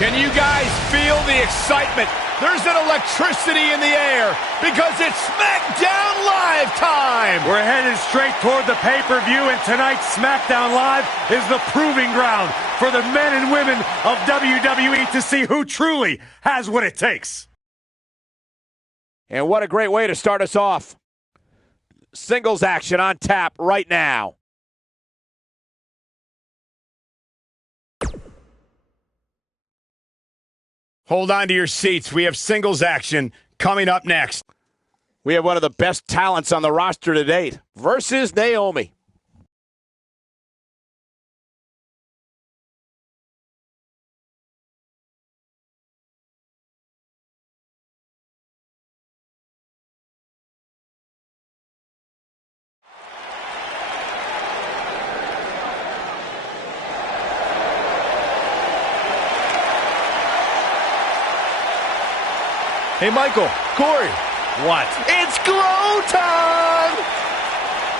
Can you guys feel the excitement? There's an electricity in the air because it's SmackDown Live time! We're headed straight toward the pay-per-view, and tonight's SmackDown Live is the proving ground for the men and women of WWE to see who truly has what it takes. And what a great way to start us off. Singles action on tap right now. Hold on to your seats. We have singles action coming up next. We have one of the best talents on the roster to date versus Naomi. Hey, Michael, Corey. What? It's glow time!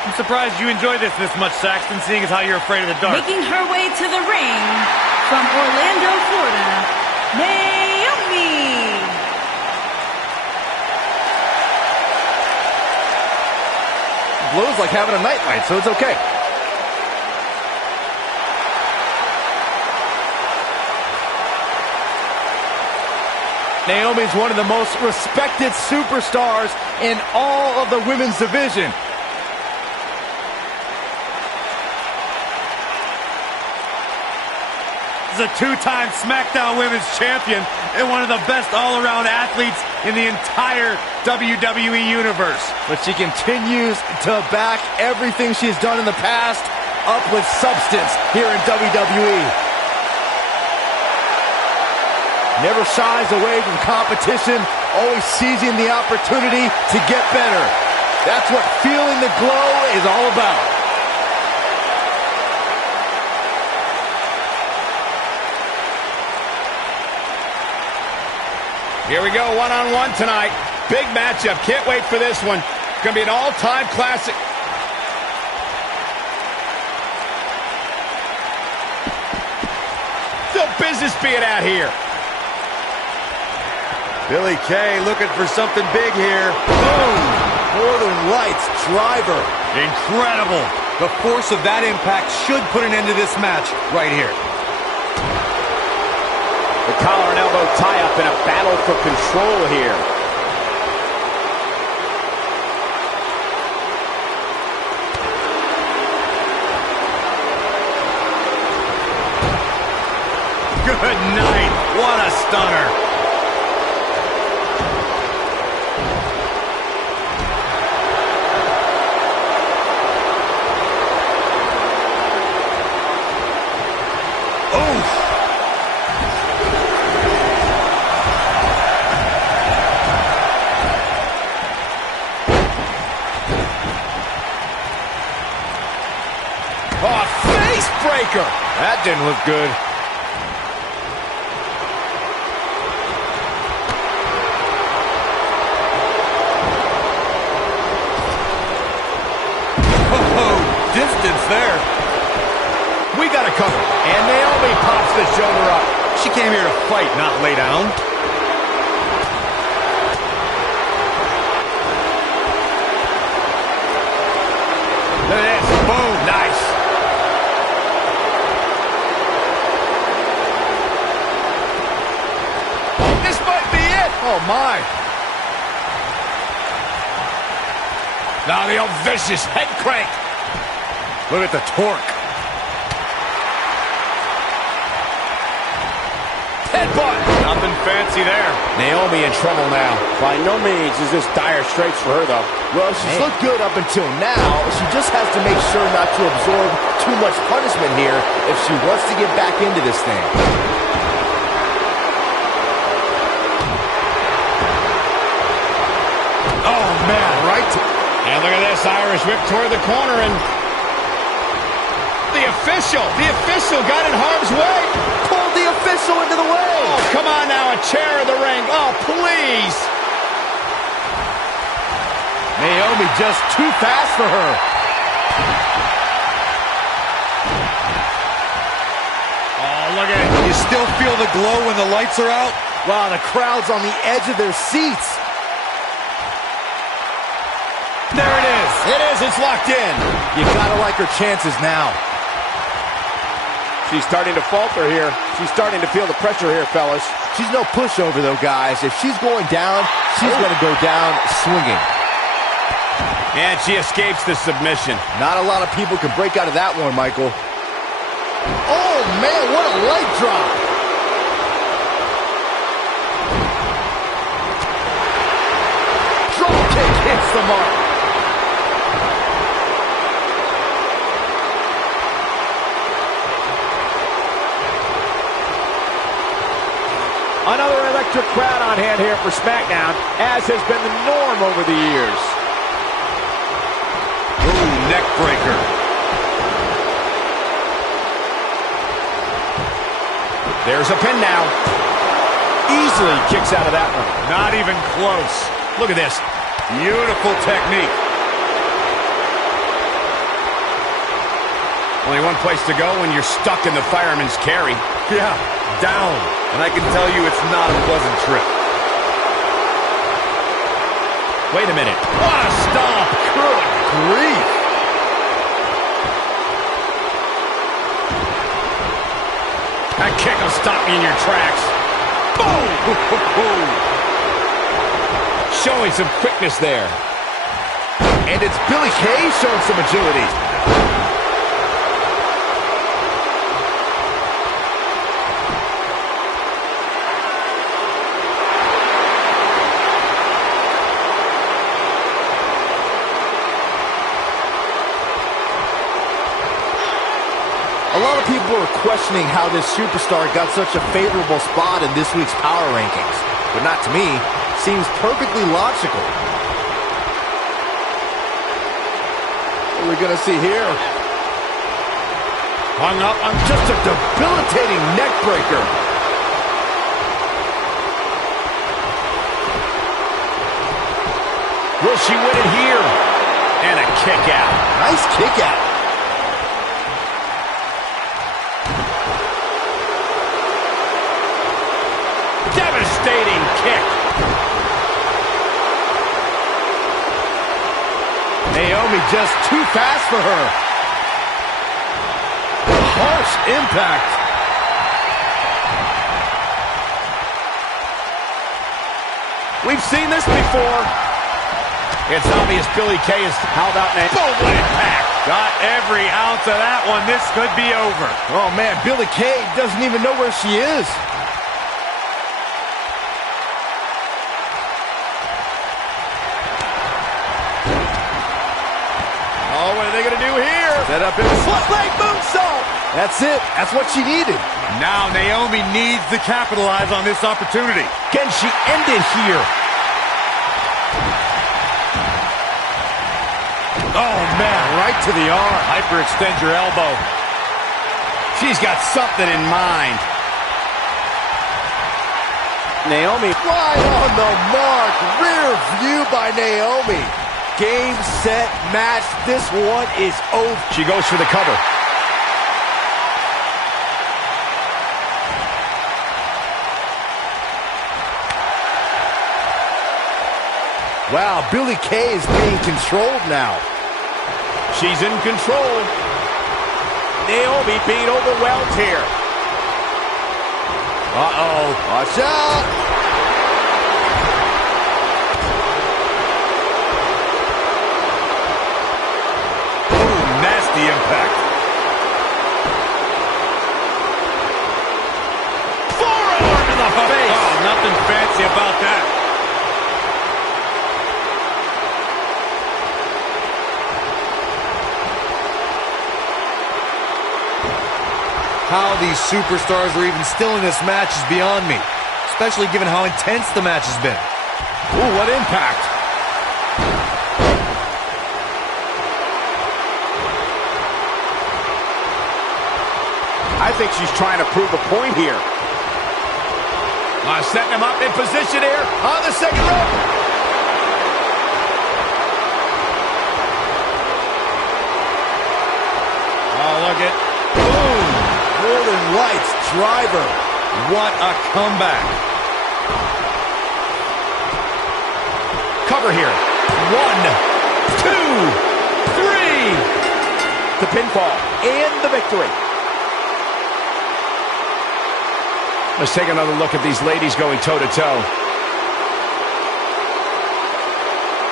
I'm surprised you enjoy this much, Saxton, seeing as how you're afraid of the dark. Making her way to the ring from Orlando, Florida, Naomi. Glow's like having a nightlight, so it's okay. Naomi's one of the most respected superstars in all of the women's division. This is a two-time SmackDown Women's Champion and one of the best all-around athletes in the entire WWE Universe. But she continues to back everything she's done in the past up with substance here in WWE. Never shies away from competition, always seizing the opportunity to get better. That's what feeling the glow is all about. Here we go, one-on-one tonight. Big matchup. Can't wait for this one. Gonna be an all-time classic. Still business being out here. Billy Kay looking for something big here. Boom! Northern Lights driver. Incredible. The force of that impact should put an end to this match right here. The collar and elbow tie-up in a battle for control here. Good night. What a stunner. Oh, face breaker. That didn't look good. Oh, distance there. We got to cover. And Naomi pops the shoulder up. She came here to fight, not lay down. Look at this. Boom. Nice. This might be it. Oh, my. Now the old vicious head crank. Look at the torque. Headbutt. Nothing fancy there. Naomi in trouble now. By no means is this dire straits for her, though. Well, she's looked good up until now. She just has to make sure not to absorb too much punishment here if she wants to get back into this thing. Oh, man, right? And look at this, Irish whip toward the corner, and the official got in harm's way. Pulled the official into the way. Oh, come on now, a chair in the ring. Oh, please. Naomi just too fast for her. Oh, look at it. You still feel the glow when the lights are out? Wow, the crowd's on the edge of their seats. There it is. It is. It's locked in. You gotta like her chances now. She's starting to falter here. She's starting to feel the pressure here, fellas. She's no pushover, though, guys. If she's going down, she's going to go down swinging. And she escapes the submission. Not a lot of people can break out of that one, Michael. Oh, man, what a leg drop. Drop kick hits the mark. Another electric crowd on hand here for SmackDown, as has been the norm over the years. Ooh, neck breaker. There's a pin now. Easily kicks out of that one. Not even close. Look at this. Beautiful technique. Only one place to go when you're stuck in the fireman's carry. Yeah, down. And I can tell you it's not a pleasant trip. Wait a minute. What a stomp. Good grief. That kick will stop you in your tracks. Boom! Showing some quickness there. And it's Billie Kay showing some agility. A lot of people are questioning how this superstar got such a favorable spot in this week's power rankings. But not to me. Seems perfectly logical. What are we going to see here? Hung up on Just a debilitating neck breaker. Will she win it here? And a kick out. Nice kick out. Devastating kick. Naomi just too fast for her. Harsh impact. We've seen this before. It's obvious Billie Kay is held out now. Boom, what impact. Got every ounce of that one. This could be over. Oh, man, Billie Kay doesn't even know where she is. Oh, what are they going to do here? Set up in front leg moonsault. That's it. That's what she needed. Now Naomi needs to capitalize on this opportunity. Can she end it here? Oh, man, right to the arm. Hyperextend your elbow. She's got something in mind. Naomi. Right on the mark. Rear view by Naomi. Game, set, match. This one is over. She goes for the cover. Wow, Billie Kay is being controlled now. She's in control. Naomi being overwhelmed here. Uh-oh. Watch out. Ooh, nasty impact. Forearm in the face. Oh, nothing fancy about that. How these superstars are even still in this match is beyond me, especially given how intense the match has been. Ooh, what impact. I think she's trying to prove a point here. Setting him up in position here on the second rope. Oh, look at. Boom. Northern Lights driver. What a comeback. Cover here. 1, 2, 3. The pinfall and the victory. Let's take another look at these ladies going toe-to-toe.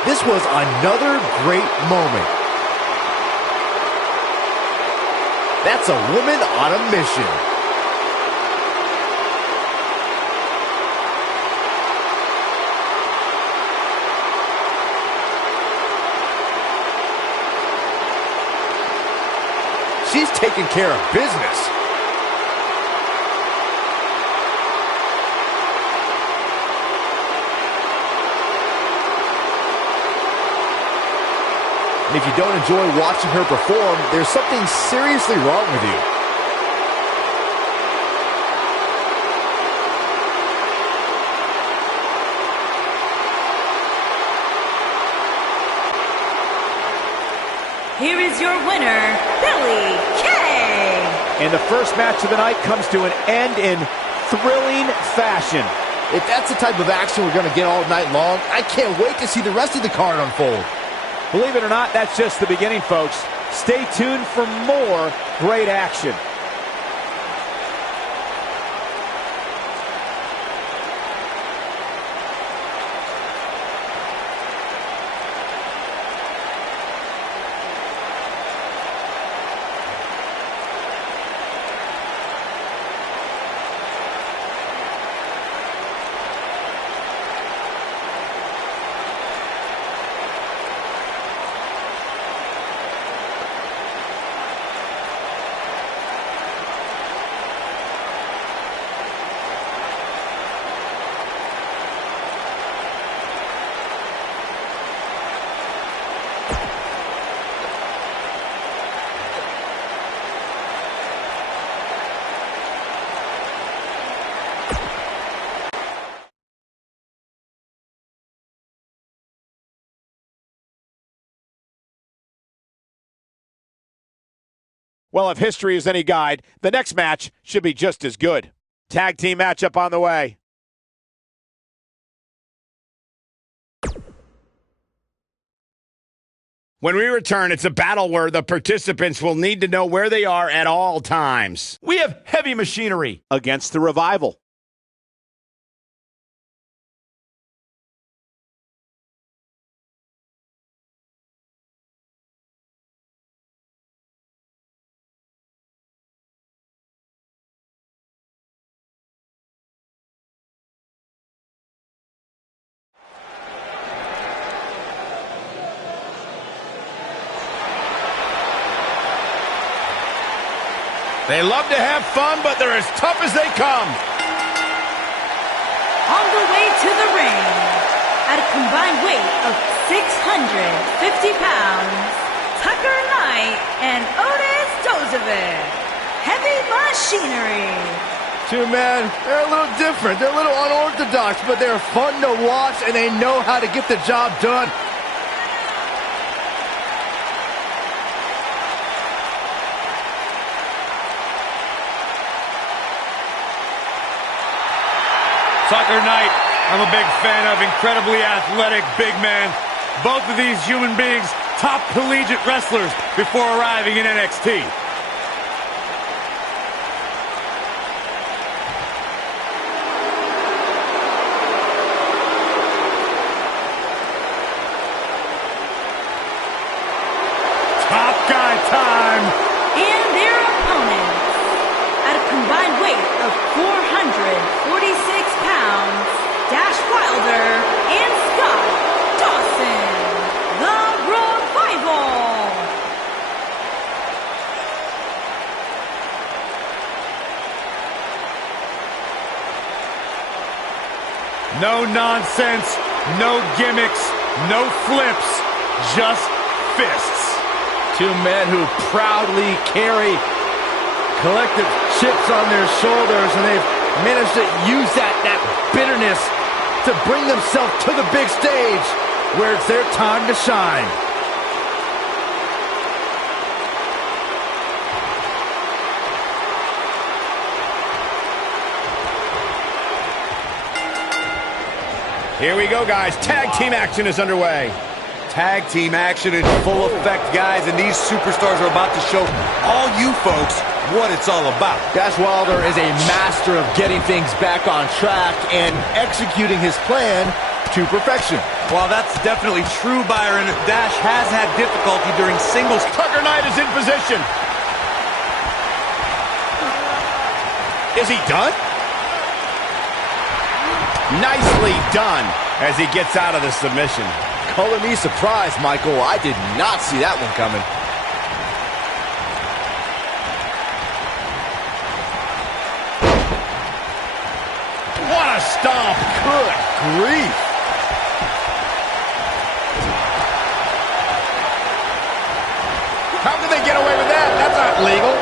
This was another great moment. That's a woman on a mission. She's taking care of business. And if you don't enjoy watching her perform, there's something seriously wrong with you. Here is your winner, Billy Kay. And the first match of the night comes to an end in thrilling fashion. If that's the type of action we're going to get all night long, I can't wait to see the rest of the card unfold. Believe it or not, that's just the beginning, folks. Stay tuned for more great action. Well, if history is any guide, the next match should be just as good. Tag team matchup on the way. When we return, it's a battle where the participants will need to know where they are at all times. We have Heavy Machinery against the Revival. They love to have fun, but they're as tough as they come. On the way to the ring, at a combined weight of 650 pounds, Tucker Knight and Otis Dozovic. Heavy Machinery. Two men, they're a little different. They're a little unorthodox, but they're fun to watch, and they know how to get the job done. Tucker Knight, I'm a big fan of. Incredibly athletic, big man. Both of these human beings, top collegiate wrestlers before arriving in NXT. Top guy time. And their opponents, at a combined weight of 446 pounds, Dash Wilder and Scott Dawson, the Revival. No nonsense, no gimmicks, no flips, just fists. Two men who proudly carry collective chips on their shoulders, and they've managed to use that bitterness to bring themselves to the big stage where it's their time to shine. Here we go, guys. Tag team action is underway. Tag team action in full effect, guys, and these superstars are about to show all you folks what it's all about. Dash Wilder is a master of getting things back on track and executing his plan to perfection. While that's definitely true, Byron, Dash has had difficulty during singles. Tucker Knight is in position. Is he done? Nicely done as he gets out of the submission. Color me surprised, Michael. I did not see that one coming. What a stomp. Good grief. How can they get away with that? That's not legal.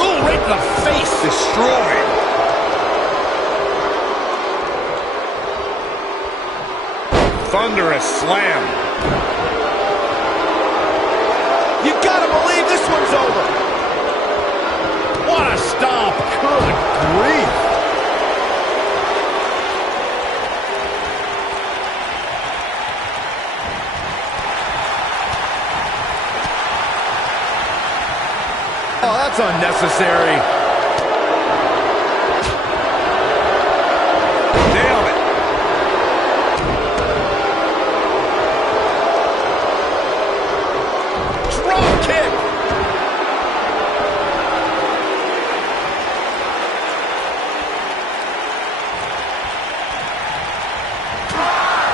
Ooh, right in the face. Destroyed. Thunderous slam. You gotta believe this one's over. What a stomp. Good grief. Oh, that's unnecessary. Nailed it. Drop kick.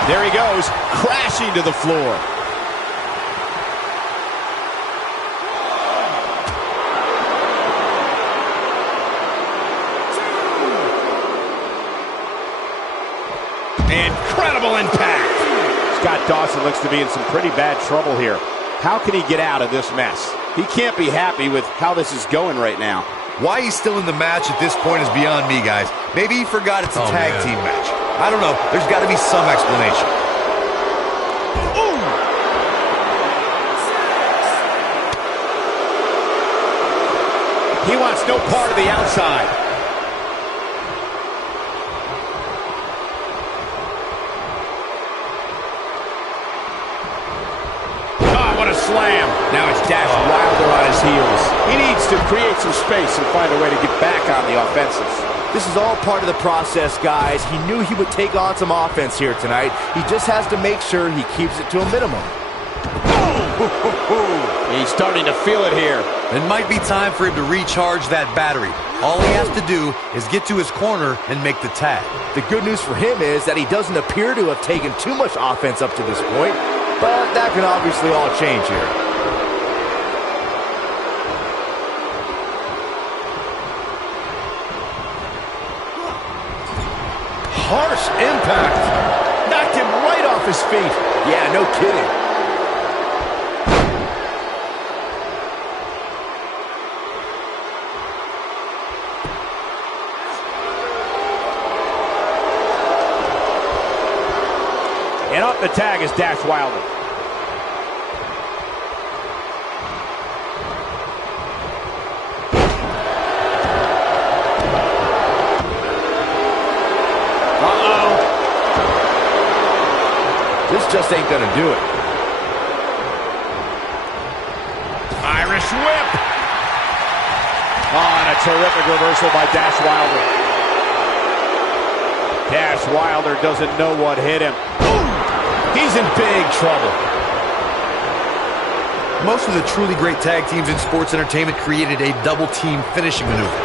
There he goes, crashing to the floor. Incredible impact. Scott Dawson looks to be in some pretty bad trouble here. How can he get out of this mess? He can't be happy with how this is going right now. Why he's still in the match at this point is beyond me, guys. Maybe he forgot it's a tag team match. I don't know. There's got to be some explanation. Ooh. He wants no part of the outside. Oh, what a slam. Now it's Dash Wilder on his heels. He needs to create some space and find a way to get back on the offensive. This is all part of the process, guys. He knew he would take on some offense here tonight. He just has to make sure he keeps it to a minimum. He's starting to feel it here. It might be time for him to recharge that battery. All he has to do is get to his corner and make the tag. The good news for him is that he doesn't appear to have taken too much offense up to this point, but that can obviously all change here. Harsh impact. Knocked him right off his feet. Yeah, no kidding. And up the tag is Dash Wilder. This just ain't gonna do it. Irish whip. Oh, and a terrific reversal by Dash Wilder. Dash Wilder doesn't know what hit him. Ooh, he's in big trouble. Most of the truly great tag teams in sports entertainment created a double-team finishing maneuver.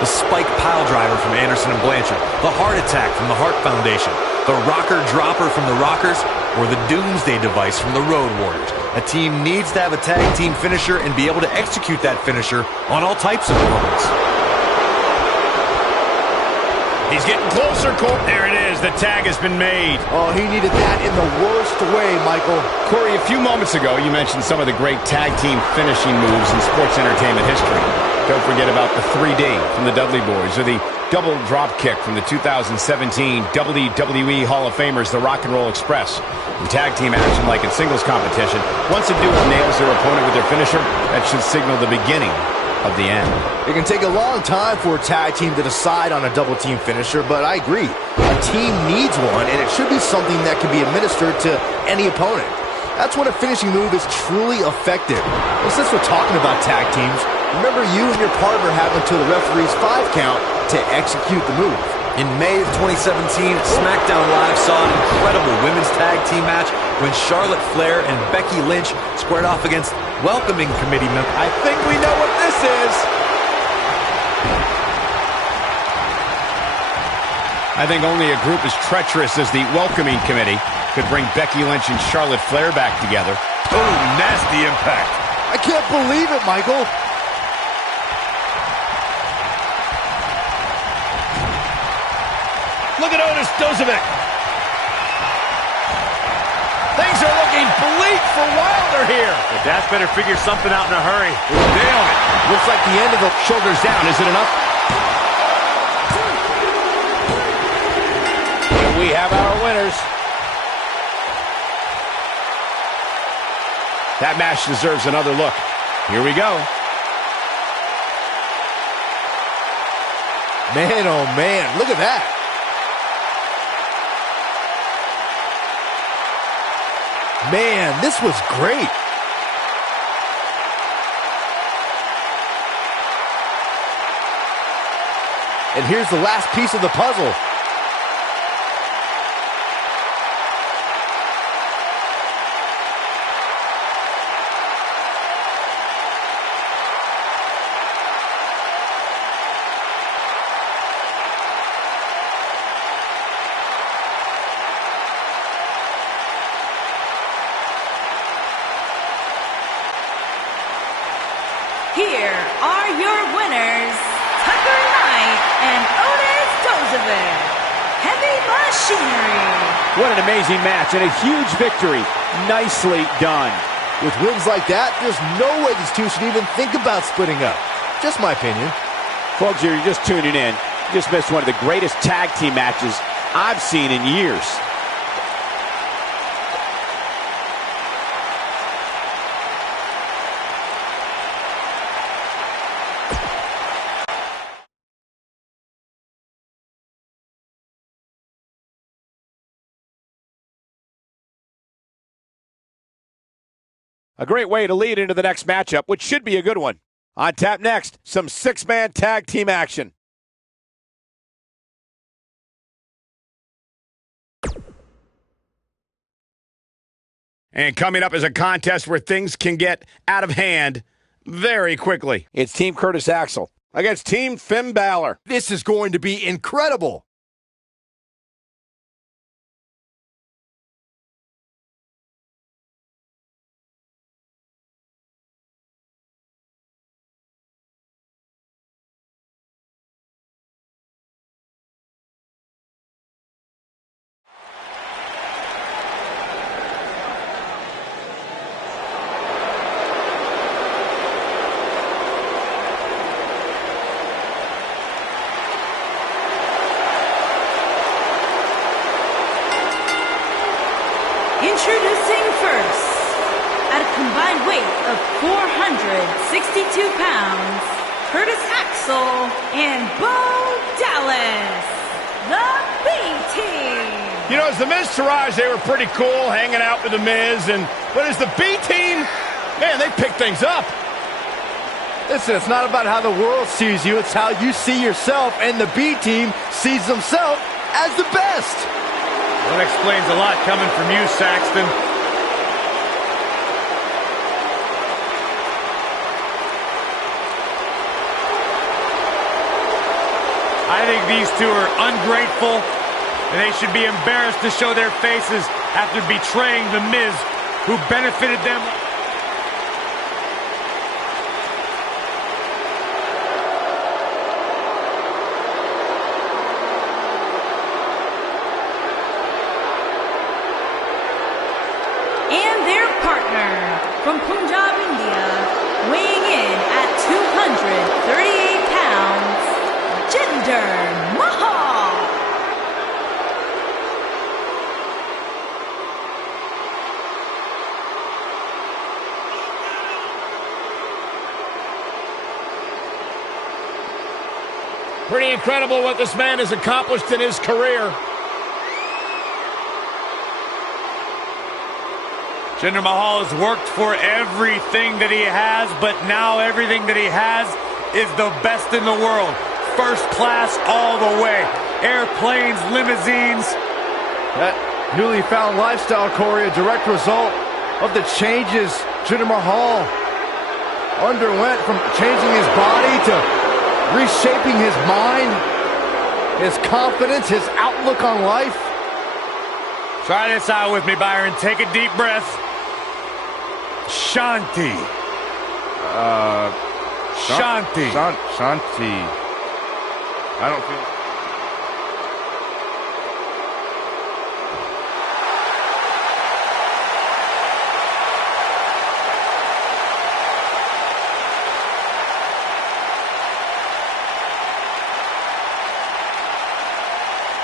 The spike pile driver from Anderson and Blanchard, the heart attack from the Hart Foundation, the rocker dropper from the Rockers, or the Doomsday device from the Road Warriors. A team needs to have a tag team finisher and be able to execute that finisher on all types of opponents. He's getting closer, Cole. There it is. The tag has been made. Oh, he needed that in the worst way, Michael. Corey, a few moments ago, you mentioned some of the great tag team finishing moves in sports entertainment history. Don't forget about the 3D from the Dudley Boys, or the double drop kick from the 2017 WWE Hall of Famers, the Rock and Roll Express. In tag team action, like in singles competition, once a duo nails their opponent with their finisher, that should signal the beginning of the end. It can take a long time for a tag team to decide on a double team finisher, but I agree. A team needs one, and it should be something that can be administered to any opponent. That's when a finishing move is truly effective. And since we're talking about tag teams, remember you and your partner have until the referee's 5 count to execute the move. In May of 2017, SmackDown Live saw an incredible women's tag team match when Charlotte Flair and Becky Lynch squared off against welcoming committee members. I think we know what this is. I think only a group as treacherous as the welcoming committee could bring Becky Lynch and Charlotte Flair back together. Oh, nasty impact. I can't believe it, Michael. Look at Otis Dozovic. Things are looking bleak for Wilder here. The Dash better figure something out in a hurry. Nailed it. Looks like the end of the shoulders down. Is it enough? And we have our winners. That match deserves another look. Here we go. Man, oh man, look at that. Man, this was great. And here's the last piece of the puzzle. Here are your winners, Tucker Knight and Otis Dozovic. Heavy Machinery. What an amazing match and a huge victory. Nicely done. With wins like that, there's no way these two should even think about splitting up. Just my opinion. Folks, you're just tuning in. You just missed one of the greatest tag team matches I've seen in years. A great way to lead into the next matchup, which should be a good one. On tap next, some 6-man tag team action. And coming up is a contest where things can get out of hand very quickly. It's Team Curtis Axel against Team Finn Balor. This is going to be incredible. Introducing first, at a combined weight of 462 pounds, Curtis Axel and Bo Dallas, the B-Team. You know, as the Miz Taraj, they were pretty cool hanging out with the Miz, but as the B-Team, man, they pick things up. Listen, it's not about how the world sees you, it's how you see yourself, and the B-Team sees themselves as the best. That explains a lot coming from you, Saxton. I think these two are ungrateful, and they should be embarrassed to show their faces after betraying the Miz, who benefited them. Punjab, India, weighing in at 238 pounds, Jinder Mahal. Pretty incredible what this man has accomplished in his career. Jinder Mahal has worked for everything that he has, but now everything that he has is the best in the world. First class all the way. Airplanes, limousines. That newly found lifestyle, Corey, a direct result of the changes Jinder Mahal underwent, from changing his body to reshaping his mind, his confidence, his outlook on life. Try this out with me, Byron. Take a deep breath. Shanti. Shanti. Shanti. I don't feel...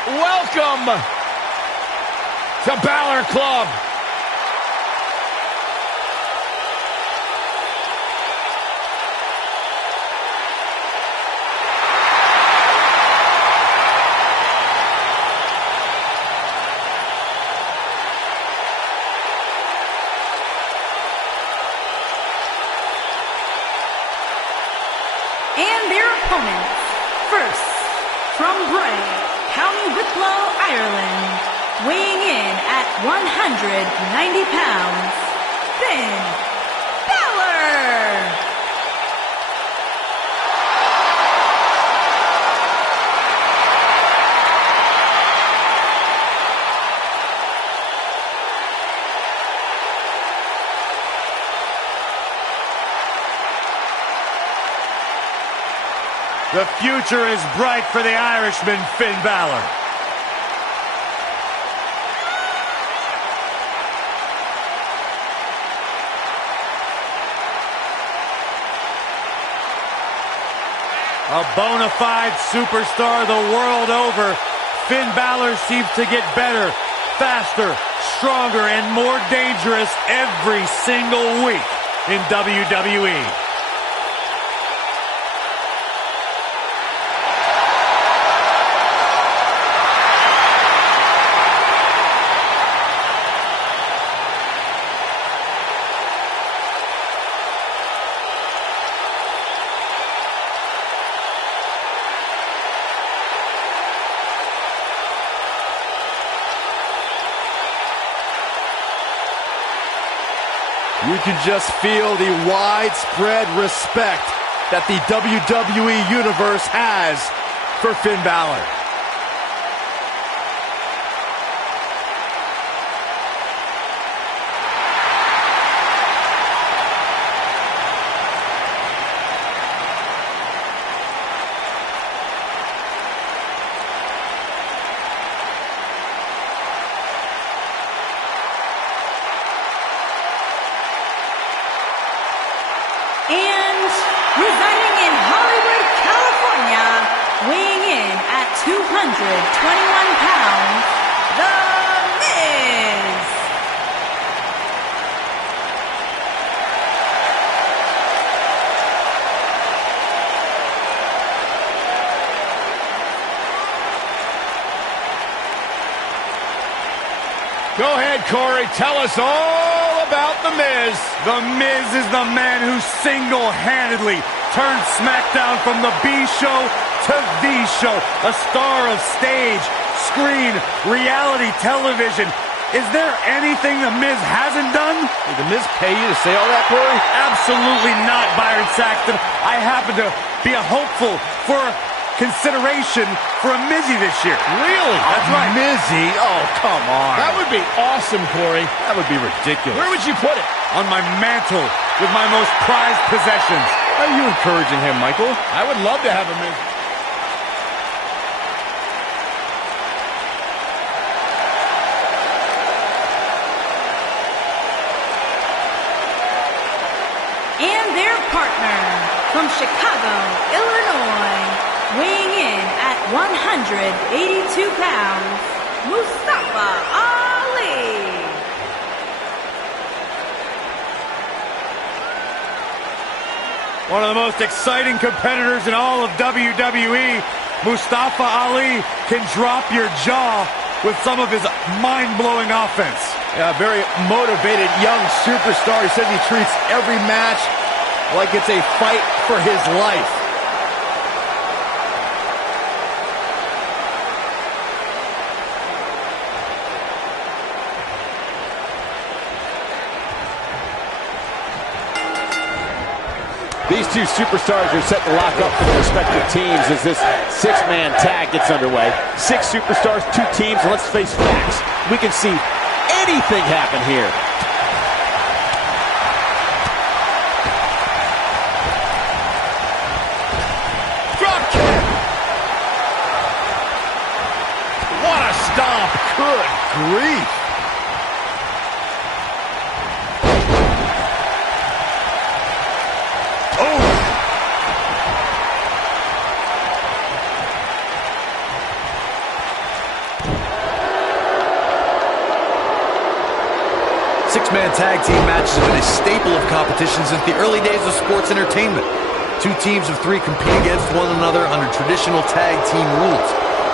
Welcome to Balor Club. And their opponents, first, from Bray, County Wicklow, Ireland, weighing in at 190 pounds, Finn Balor! The future is bright for the Irishman, Finn Balor. A bona fide superstar the world over, Finn Balor seems to get better, faster, stronger, and more dangerous every single week in WWE. You can just feel the widespread respect that the WWE Universe has for Finn Balor. And residing in Hollywood, California, weighing in at 221 pounds, The Miz. Go ahead, Corey. Tell us all about The Miz. The Miz is the man who single-handedly turned SmackDown from the B show to the show. A star of stage, screen, reality television. Is there anything The Miz hasn't done? Did The Miz pay you to say all that, Corey? Absolutely not, Byron Saxton. I happen to be a hopeful for consideration for a Mizzy this year. Really? That's right. Mizzy? Oh, come on. That would be awesome, Corey. That would be ridiculous. Where would you put it? On my mantle with my most prized possessions. Are you encouraging him, Michael? I would love to have a Miz. And their partner from Chicago, Illinois, weighing in at 182 pounds, Mustafa Ali. One of the most exciting competitors in all of WWE, Mustafa Ali can drop your jaw with some of his mind-blowing offense. Yeah, very motivated young superstar. He says he treats every match like it's a fight for his life. These two superstars are set to lock up for their respective teams as this six-man tag gets underway. 6 superstars, 2 teams, and let's face facts. We can see anything happen here. Drop kick! What a stomp! Good grief! Six-man tag team matches have been a staple of competition since the early days of sports entertainment. 2 teams of 3 compete against one another under traditional tag team rules.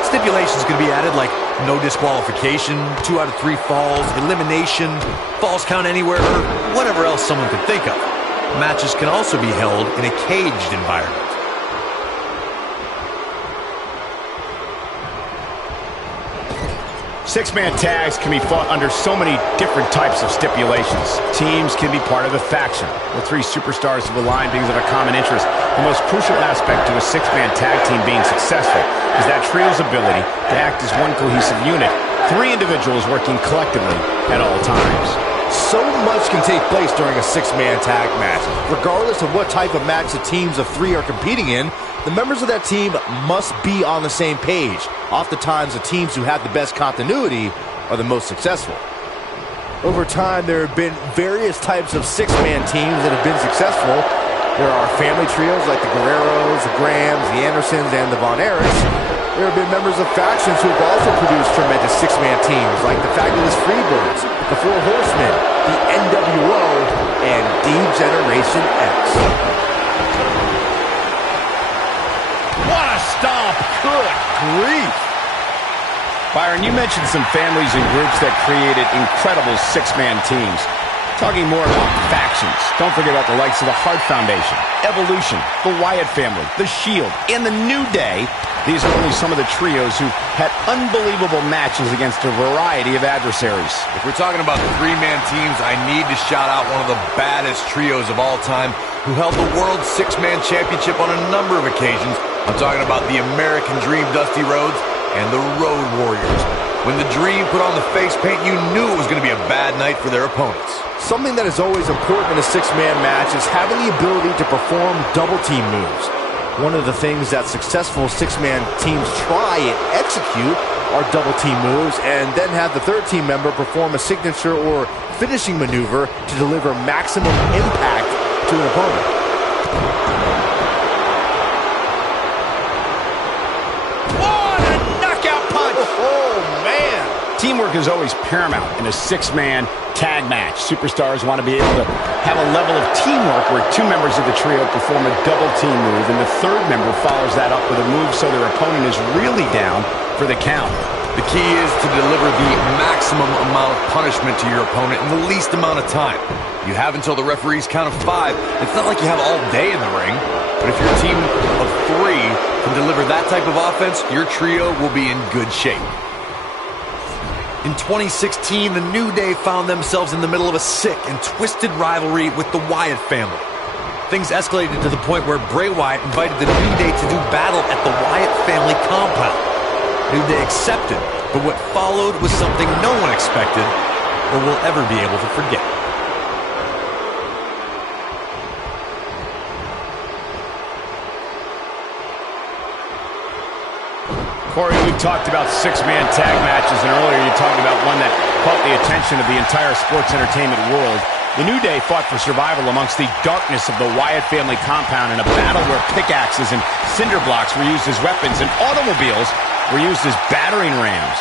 Stipulations can be added like no disqualification, 2 out of 3 falls, elimination, falls count anywhere, or whatever else someone can think of. Matches can also be held in a caged environment. Six-man tags can be fought under so many different types of stipulations. Teams can be part of the faction. The 3 superstars have aligned because of a common interest. The most crucial aspect to a six-man tag team being successful is that trio's ability to act as one cohesive unit. 3 individuals working collectively at all times. So much can take place during a 6-man tag match. Regardless of what type of match the teams of 3 are competing in, the members of that team must be on the same page. Oftentimes, the teams who have the best continuity are the most successful. Over time, there have been various types of 6-man teams that have been successful. There are family trios like the Guerreros, the Grahams, the Andersons, and the Von Erichs. There have been members of factions who have also produced tremendous 6-man teams like the Fabulous Freebirds, the 4 Horsemen, the NWO, and D-Generation X. What a stomp! Good grief! Byron, you mentioned some families and groups that created incredible 6-man teams. Talking more about factions, don't forget about the likes of the Hart Foundation, Evolution, the Wyatt family, the Shield, and the New Day. These are only some of the trios who had unbelievable matches against a variety of adversaries. If we're talking about 3-man teams, I need to shout out one of the baddest trios of all time who held the World 6-Man Championship on a number of occasions. I'm talking about the American Dream, Dusty Rhodes, and the Road Warriors. When the Dream put on the face paint, you knew it was going to be a bad night for their opponents. Something that is always important in a 6-man match is having the ability to perform double-team moves. One of the things that successful 6-man teams try and execute are double-team moves, and then have the 3rd team member perform a signature or finishing maneuver to deliver maximum impact to an opponent. What a knockout punch! Oh, man! Teamwork is always paramount in a 6-man tag match. Superstars want to be able to have a level of teamwork where 2 members of the trio perform a double team move, and the 3rd member follows that up with a move so their opponent is really down for the count. The key is to deliver the maximum amount of punishment to your opponent in the least amount of time. You have until the referee's count of 5. It's not like you have all day in the ring, but if your team of 3 can deliver that type of offense, your trio will be in good shape. In 2016, the New Day found themselves in the middle of a sick and twisted rivalry with the Wyatt family. Things escalated to the point where Bray Wyatt invited the New Day to do battle at the Wyatt family compound. New Day accepted, but what followed was something no one expected or will ever be able to forget. Corey, we've talked about 6-man tag matches, and earlier you talked about one that caught the attention of the entire sports entertainment world. The New Day fought for survival amongst the darkness of the Wyatt family compound in a battle where pickaxes and cinder blocks were used as weapons and automobiles were used as battering rams.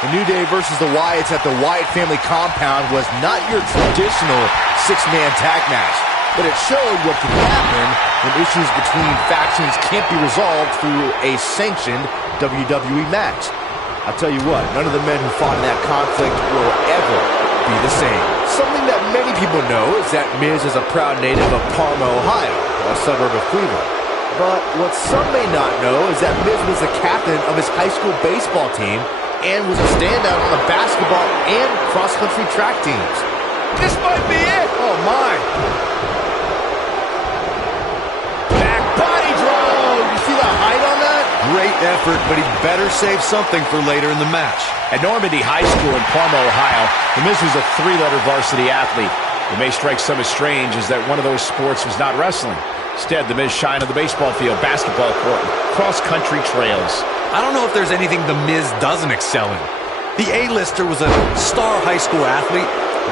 The New Day versus the Wyatts at the Wyatt family compound was not your traditional six-man tag match, but it showed what can happen when issues between factions can't be resolved through a sanctioned WWE match. I'll tell you what, none of the men who fought in that conflict will ever be the same. Something that many people know is that Miz is a proud native of Parma, Ohio, a suburb of Cleveland. But what some may not know is that Miz was the captain of his high school baseball team and was a standout on the basketball and cross-country track teams. This might be it! Oh, my! Back body drop! Oh, you see the height on that? Great effort, but he better save something for later in the match. At Normandy High School in Parma, Ohio, the Miz was a three-letter varsity athlete. It may strike some as strange as that one of those sports was not wrestling. Instead, the Miz shined on the baseball field, basketball court, and cross-country trails. I don't know if there's anything The Miz doesn't excel in. The A-lister was a star high school athlete,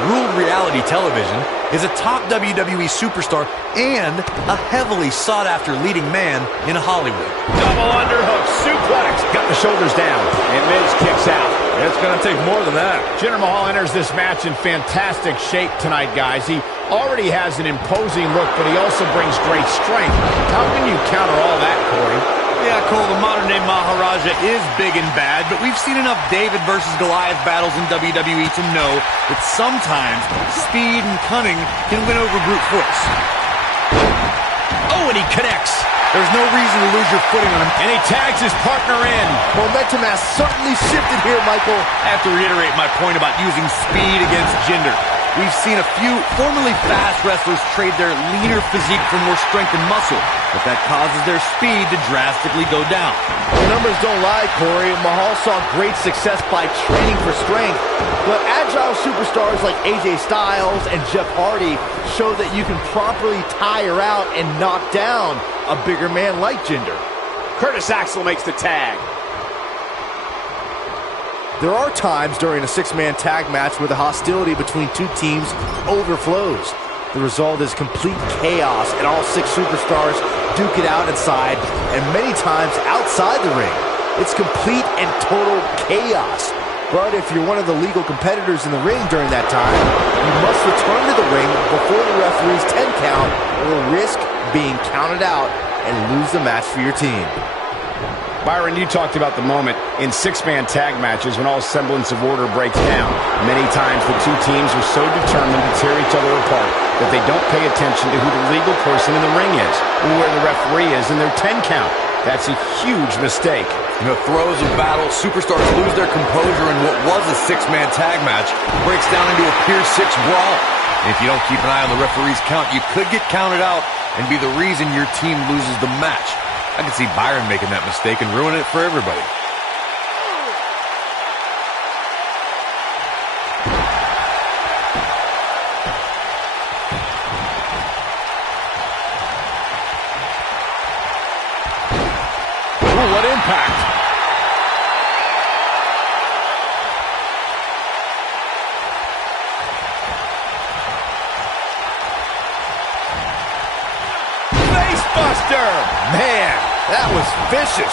ruled reality television, is a top WWE superstar, and a heavily sought-after leading man in Hollywood. Double underhook, suplex, got the shoulders down, and Miz kicks out. It's going to take more than that. Jinder Mahal enters this match in fantastic shape tonight, guys. He already has an imposing look, but he also brings great strength. How can you counter all that, Corey? Yeah, Cole, the modern-day Maharaja is big and bad, but we've seen enough David versus Goliath battles in WWE to know that sometimes speed and cunning can win over brute force. Oh, and he connects. There's no reason to lose your footing on him. And he tags his partner in. Momentum has certainly shifted here, Michael. I have to reiterate my point about using speed against Jinder. We've seen a few formerly fast wrestlers trade their leaner physique for more strength and muscle, but that causes their speed to drastically go down. The numbers don't lie, Corey. Mahal saw great success by training for strength, but agile superstars like AJ Styles and Jeff Hardy show that you can properly tire out and knock down a bigger man like Jinder. Curtis Axel makes the tag. There are times during a six-man tag match where the hostility between two teams overflows. The result is complete chaos, and all six superstars duke it out inside, and many times outside the ring. It's complete and total chaos. But if you're one of the legal competitors in the ring during that time, you must return to the ring before the referee's 10 count, or risk being counted out and lose the match for your team. Byron, you talked about the moment in six-man tag matches when all semblance of order breaks down. Many times the two teams are so determined to tear each other apart that they don't pay attention to who the legal person in the ring is or where the referee is in their 10 count. That's a huge mistake. In the throes of battle, superstars lose their composure, and what was a six-man tag match breaks down into a Pier 6 brawl. And if you don't keep an eye on the referee's count, you could get counted out and be the reason your team loses the match. I can see Byron making that mistake and ruining it for everybody. Ooh, what impact! Facebuster! Man, that was vicious.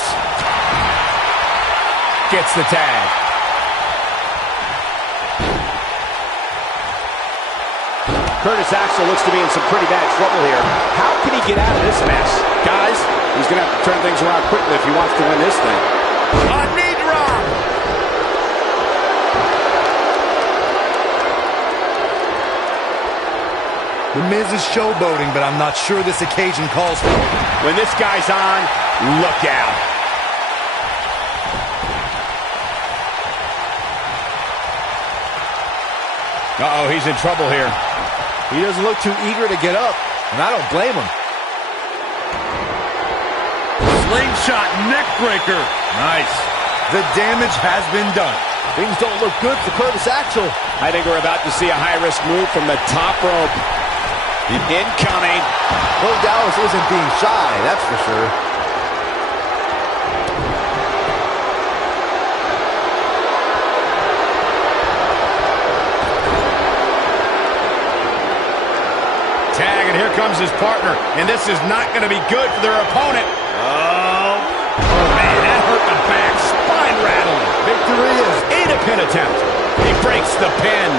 Gets the tag. Curtis Axel looks to be in some pretty bad trouble here. How can he get out of this mess? Guys, he's going to have to turn things around quickly if he wants to win this thing. A knee drop! The Miz is showboating, but I'm not sure this occasion calls for it. When this guy's on, look out. Uh-oh, he's in trouble here. He doesn't look too eager to get up, and I don't blame him. Slingshot neckbreaker. Nice. The damage has been done. Things don't look good for Curtis Axel. I think we're about to see a high-risk move from the top rope. Incoming. Bo Dallas isn't being shy, that's for sure. comes his partner, and this is not going to be good for their opponent. Oh, man, that hurt the back. Spine rattling. Victory is in a pin attempt. He breaks the pin.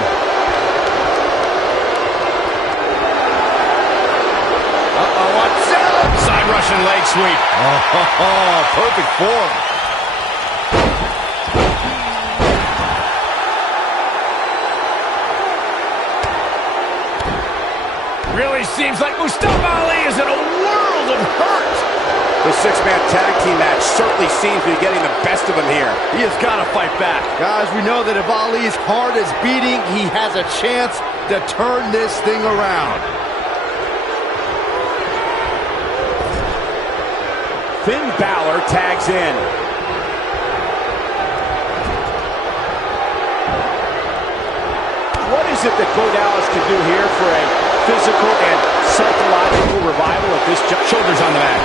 Watch out! Side Russian leg sweep. Oh, perfect form. Really seems like Mustafa Ali is in a world of hurt. The six-man tag team match certainly seems to be getting the best of him here. He has got to fight back. Guys, we know that if Ali's heart is beating, he has a chance to turn this thing around. Finn Balor tags in. What is it that Bo Dallas can do here for a physical and psychological revival at this juncture? Shoulders on the mat.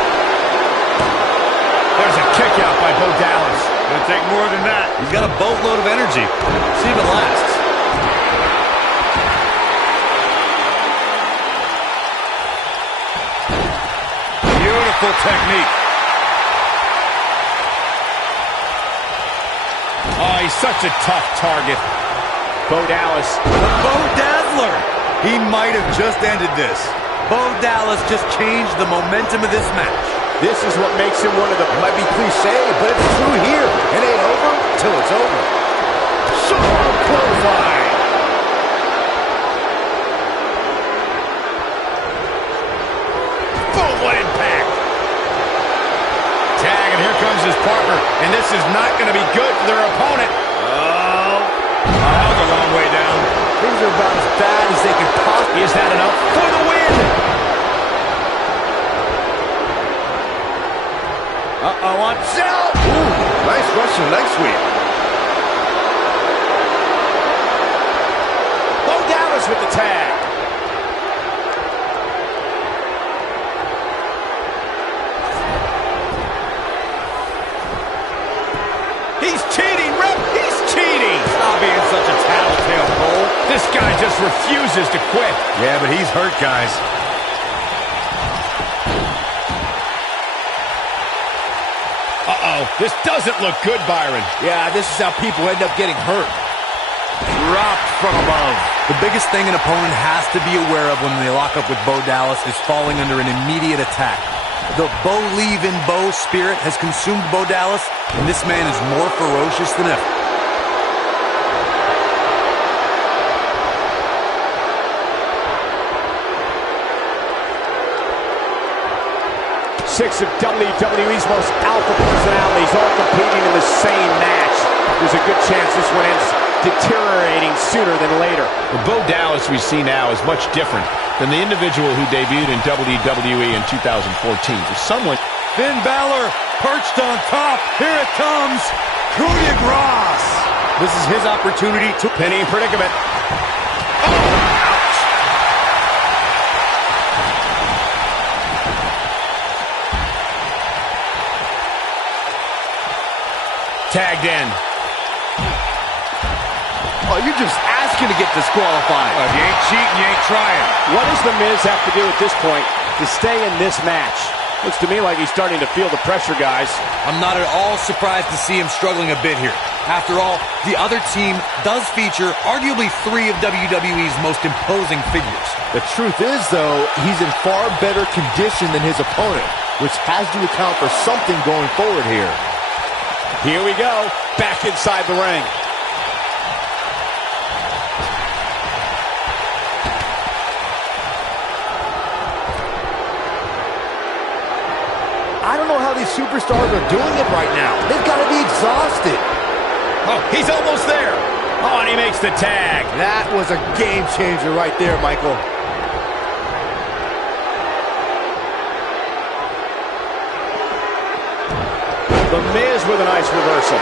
There's a kick out by Bo Dallas. It'll take more than that. He's got a boatload of energy. See if it lasts. Beautiful technique. Oh, he's such a tough target. Bo Dallas. The Bo Dazzler. He might have just ended this. Bo Dallas just changed the momentum of this match. This is what makes him one of the... It might be cliche, but it's true here. It ain't over till it's over. Sharp clothesline. Boom, what impact. Tag, and here comes his partner. And this is not going to be good for their opponent. Oh, that was a long way down. Things are about as bad as they can possibly. Is that enough for the win? Watch out! Ooh, nice Russian leg sweep. Bo Dallas with the tag. He's cheating, Rep. He's cheating. Stop being such a tattletale, Cole. This guy just refuses to quit. Yeah, but he's hurt, guys. Uh-oh, this doesn't look good, Byron. Yeah, this is how people end up getting hurt. Dropped from above. The biggest thing an opponent has to be aware of when they lock up with Bo Dallas is falling under an immediate attack. The Bo Leave in Bo spirit has consumed Bo Dallas, and this man is more ferocious than ever. Six of WWE's most alpha personalities all competing in the same match. There's a good chance this one ends deteriorating sooner than later. The Bo Dallas we see now is much different than the individual who debuted in WWE in 2014. For someone... Finn Balor perched on top. Here it comes. Coup de grace. This is his opportunity to... Penny predicament. Tagged in. Oh, you're just asking to get disqualified. If you ain't cheating, you ain't trying. What does The Miz have to do at this point to stay in this match? Looks to me like he's starting to feel the pressure, guys. I'm not at all surprised to see him struggling a bit here. After all, the other team does feature arguably three of WWE's most imposing figures. The truth is, though, he's in far better condition than his opponent, which has to account for something going forward here. Here we go, back inside the ring. I don't know how these superstars are doing it right now. They've got to be exhausted. Oh, he's almost there. Oh, and he makes the tag. That was a game changer right there, Michael. The Miz with a nice reversal.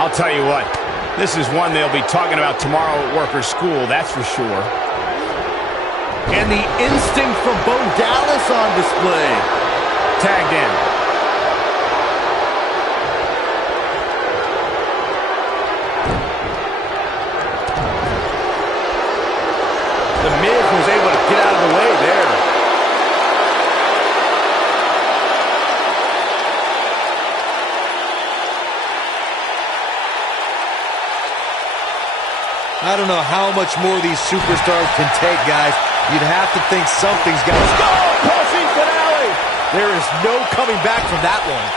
I'll tell you what, this is one they'll be talking about tomorrow at work or school, that's for sure. And the instinct from Bo Dallas on display. Tagged in. I don't know how much more these superstars can take, guys. You'd have to think something's got to go. Crushing finale. There is no coming back from that one.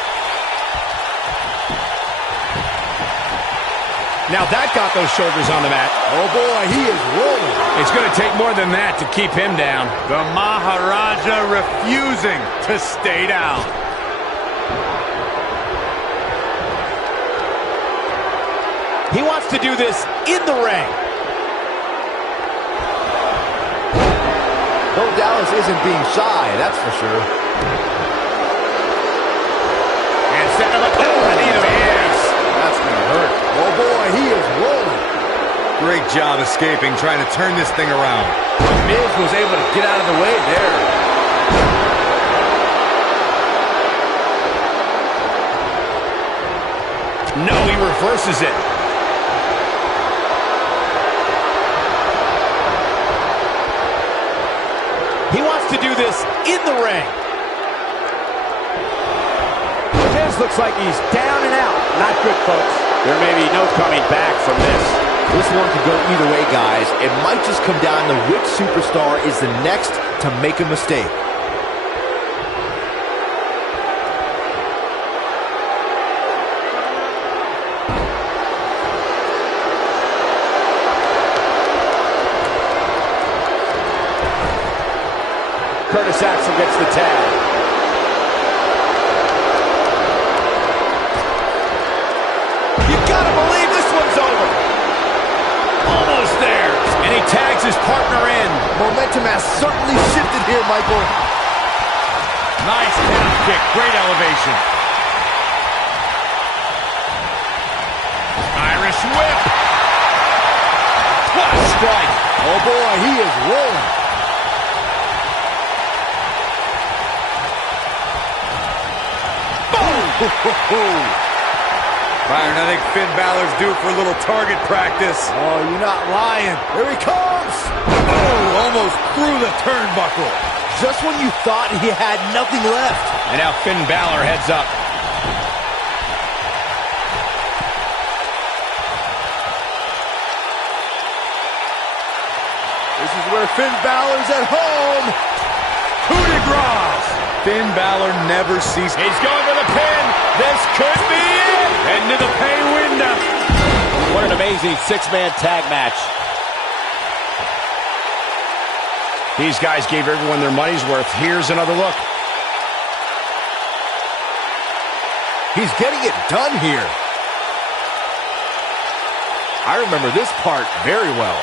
Now that got those shoulders on the mat. Oh, boy, he is rolling. It's going to take more than that to keep him down. The Maharaja refusing to stay down. He wants to do this in the ring. Bo Dallas isn't being shy, that's for sure. And setting him up. Oh, knee to the face. That's going to hurt. Oh, boy, he is rolling. Great job escaping, trying to turn this thing around. Miz was able to get out of the way there. No, he reverses it. He wants to do this in the ring. Miz looks like he's down and out. Not good, folks. There may be no coming back from this. This one could go either way, guys. It might just come down to which superstar is the next to make a mistake. Curtis Axel gets the tag. You gotta believe this one's over. Almost there. And he tags his partner in. Momentum has certainly shifted here, Michael. Nice calf kick. Great elevation. Irish whip. What a strike. Oh, boy, he is rolling. Byron, I think Finn Balor's due for a little target practice. Oh, you're not lying. Here he comes. Oh, almost through the turnbuckle. Just when you thought he had nothing left. And now Finn Balor heads up. This is where Finn Balor's at home. Coup de grace. Finn Balor never ceased. He's going for the pin. This could be it. Into the pay window. What an amazing six-man tag match. These guys gave everyone their money's worth. Here's another look. He's getting it done here. I remember this part very well.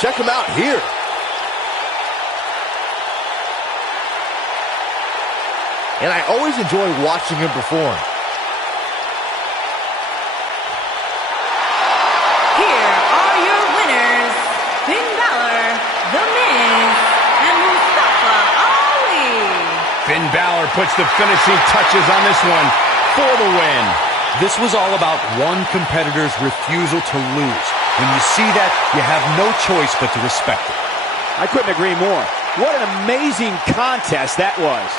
Check him out here. And I always enjoy watching him perform. Here are your winners, Finn Balor, The Miz, and Mustafa Ali. Finn Balor puts the finishing touches on this one for the win. This was all about one competitor's refusal to lose. When you see that, you have no choice but to respect it. I couldn't agree more. What an amazing contest that was.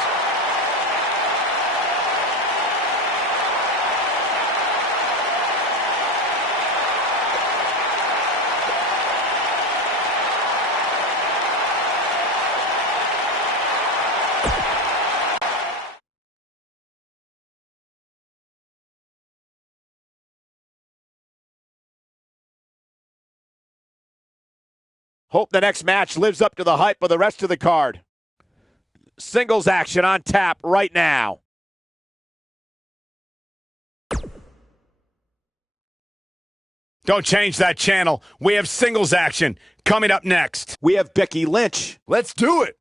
Hope the next match lives up to the hype of the rest of the card. Singles action on tap right now. Don't change that channel. We have singles action coming up next. We have Becky Lynch. Let's do it.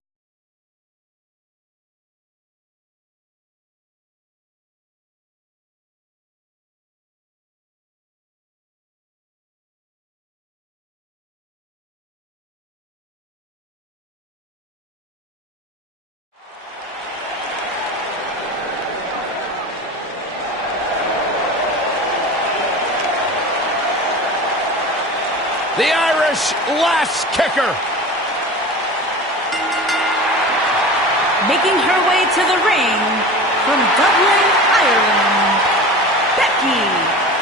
The Irish last kicker. Making her way to the ring from Dublin, Ireland, Becky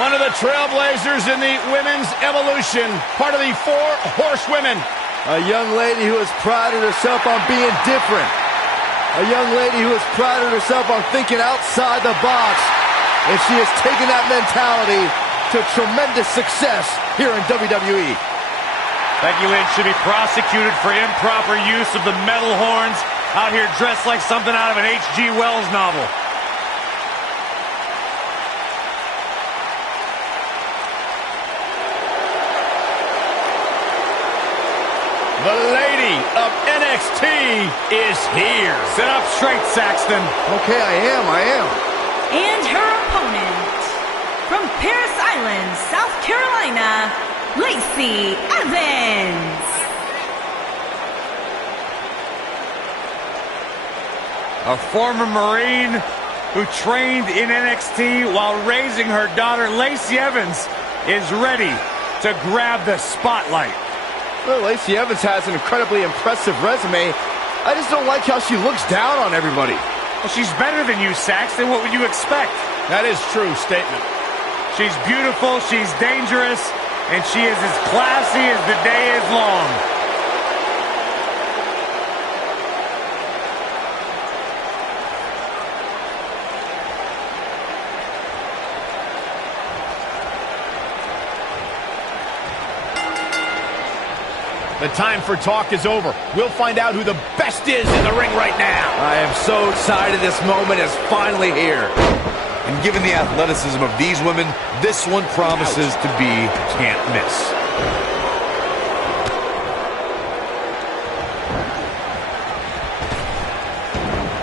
One of the trailblazers in the women's evolution, part of the 4 horsewomen. A young lady who has prided herself on being different. A young lady who has prided herself on thinking outside the box. And she has taken that mentality to tremendous success here in WWE. Becky Lynch should be prosecuted for improper use of the metal horns, out here dressed like something out of an H.G. Wells novel. The lady of NXT is here. Sit up straight, Saxton. Okay, I am. And her opponent, from Paris Island, South Carolina, Lacey Evans. A former Marine who trained in NXT while raising her daughter, Lacey Evans, is ready to grab the spotlight. Well, Lacey Evans has an incredibly impressive resume. I just don't like how she looks down on everybody. Well, she's better than you, Saxton. What would you expect? That is true statement. She's beautiful, she's dangerous, and she is as classy as the day is long. The time for talk is over. We'll find out who the best is in the ring right now. I am so excited this moment is finally here. And given the athleticism of these women, this one promises to be can't miss.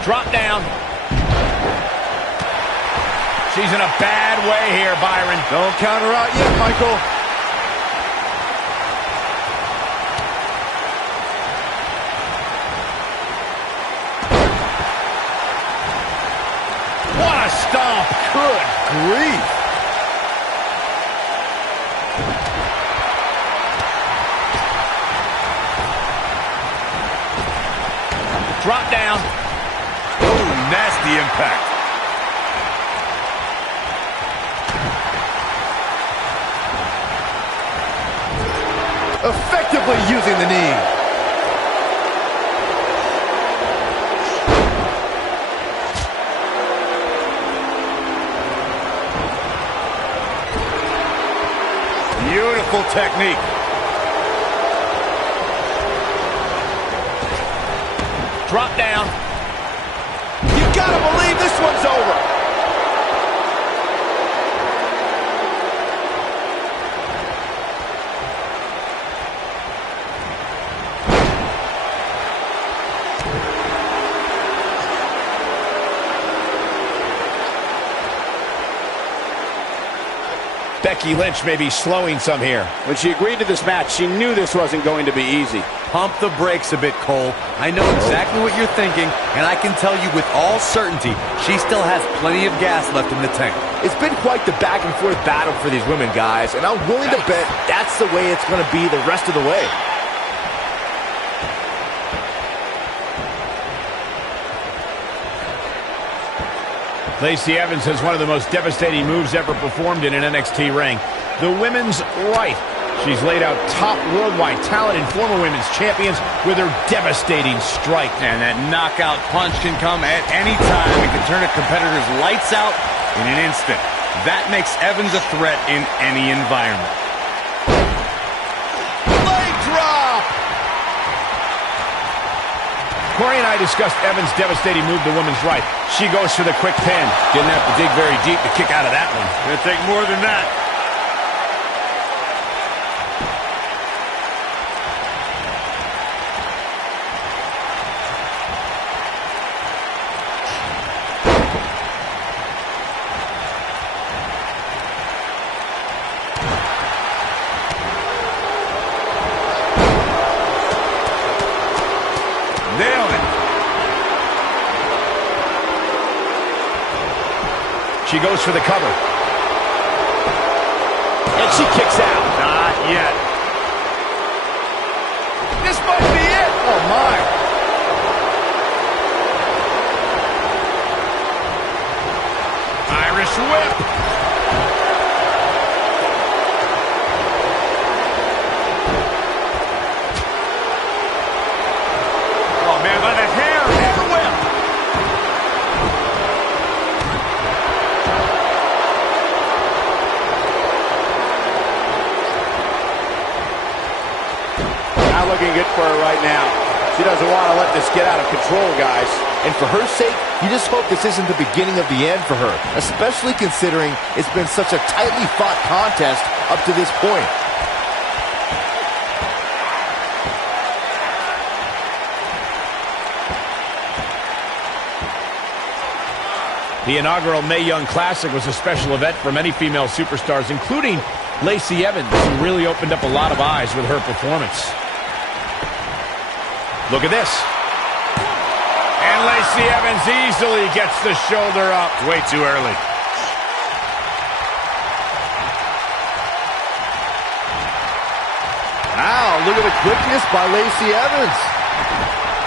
Drop down. She's in a bad way here, Byron. Don't count her out yet, Michael. What a stomp. Good grief. Drop down. Oh, nasty impact. Effectively using the knee. Beautiful technique. Drop down. You gotta believe this one's over. Becky Lynch may be slowing some here. When she agreed to this match, she knew this wasn't going to be easy. Pump the brakes a bit, Cole. I know exactly what you're thinking, and I can tell you with all certainty, she still has plenty of gas left in the tank. It's been quite the back and forth battle for these women, guys, and I'm willing to bet that's the way it's going to be the rest of the way. Lacey Evans has one of the most devastating moves ever performed in an NXT ring. The women's right. She's laid out top worldwide talent and former women's champions with her devastating strike. And that knockout punch can come at any time. It can turn a competitor's lights out in an instant. That makes Evans a threat in any environment. Leg drop! Corey and I discussed Evans' devastating move to women's right. She goes for the quick pin. Didn't have to dig very deep to kick out of that one. Gonna take more than that. Nailed it. She goes for the cover. And she kicks out. Not yet. This might be it. Oh, my. Irish whip. Not looking good for her right now. She doesn't want to let this get out of control, guys. And for her sake, you just hope this isn't the beginning of the end for her, especially considering it's been such a tightly fought contest up to this point. The inaugural Mae Young Classic was a special event for many female superstars, including Lacey Evans, who really opened up a lot of eyes with her performance. Look at this. And Lacey Evans easily gets the shoulder up. Way too early. Wow, look at the quickness by Lacey Evans.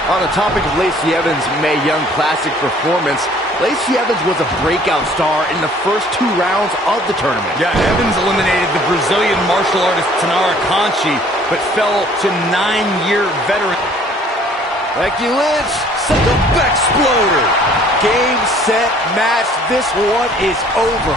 On the topic of Lacey Evans' Mae Young Classic performance, Lacey Evans was a breakout star in the first 2 rounds of the tournament. Yeah, Evans eliminated the Brazilian martial artist Tanara Conchi, but fell to 9-year veteran. Becky Lynch, sent the Bexploder. Game, set, match. This one is over.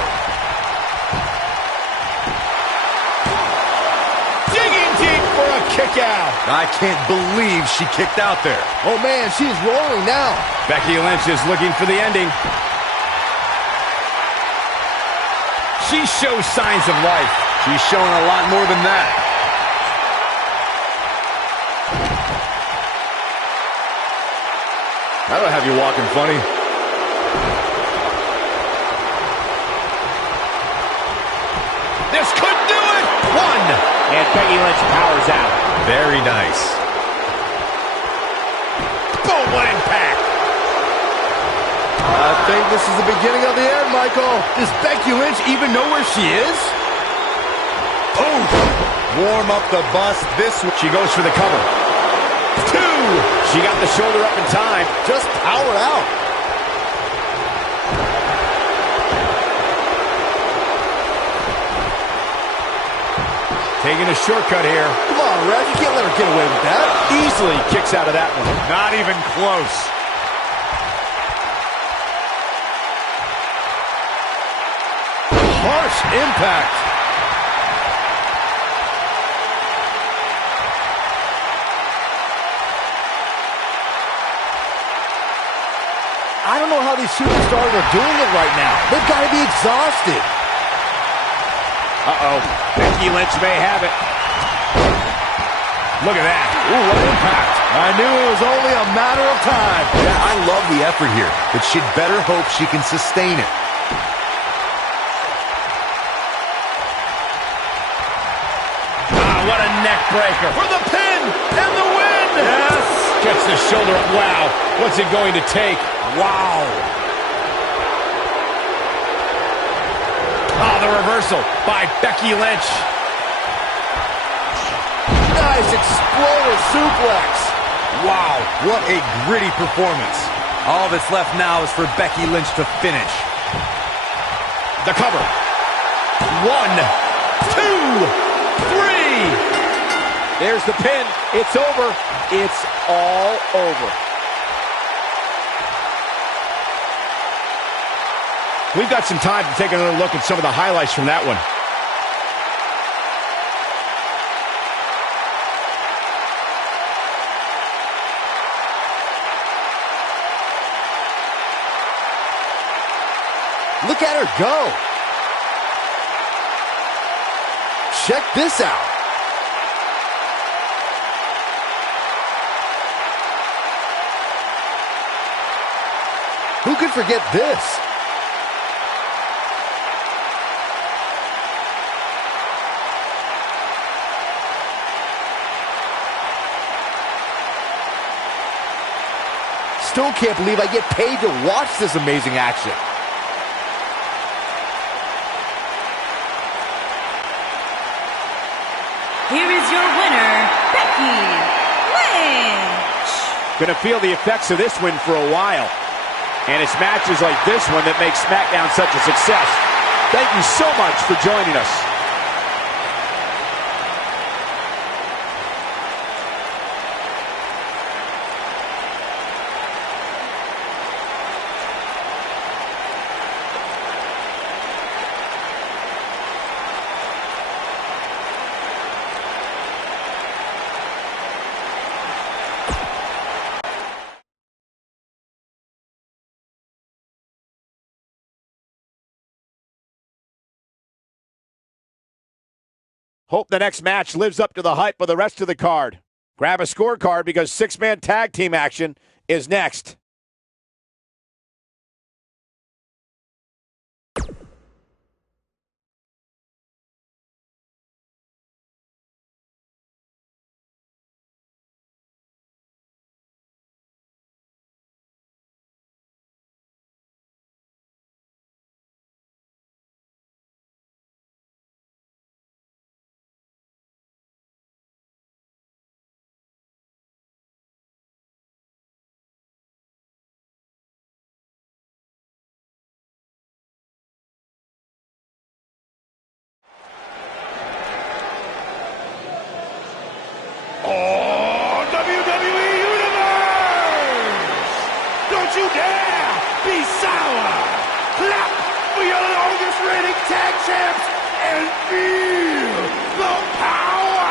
Digging deep for a kick out. I can't believe she kicked out there. Oh man, she's rolling now. Becky Lynch is looking for the ending. She shows signs of life. She's showing a lot more than that. That'll have you walking funny. This could do it. 1. And Becky Lynch powers out. Very nice. Boom, what impact. I think this is the beginning of the end, Michael. Does Becky Lynch even know where she is? Oh! Warm up the bus. This one. She goes for the cover. 2. She got the shoulder up in time. Just power out. Taking a shortcut here. Come on, Red. You can't let her get away with that. Easily kicks out of that one. Not even close. Harsh impact. I don't know how these superstars are doing it right now. They've got to be exhausted. Uh-oh. Becky Lynch may have it. Look at that. Ooh, what impact. I knew it was only a matter of time. Yeah, I love the effort here, but she'd better hope she can sustain it. What a neck breaker. For the pin and the win. Yes. Gets the shoulder up. Wow. What's it going to take? Wow. Oh, the reversal by Becky Lynch. Nice exploder suplex. Wow, what a gritty performance. All that's left now is for Becky Lynch to finish. The cover. 1, 2, 3. There's the pin. It's over. It's all over. We've got some time to take another look at some of the highlights from that one. Look at her go. Check this out. Who could forget this? Still can't believe I get paid to watch this amazing action. Here is your winner, Becky Lynch. Gonna feel the effects of this win for a while. And it's matches like this one that make SmackDown such a success. Thank you so much for joining us. Hope the next match lives up to the hype of the rest of the card. Grab a scorecard because six-man tag team action is next. Oh, WWE Universe! Don't you dare be sour! Clap for your longest reigning tag champs and feel the power!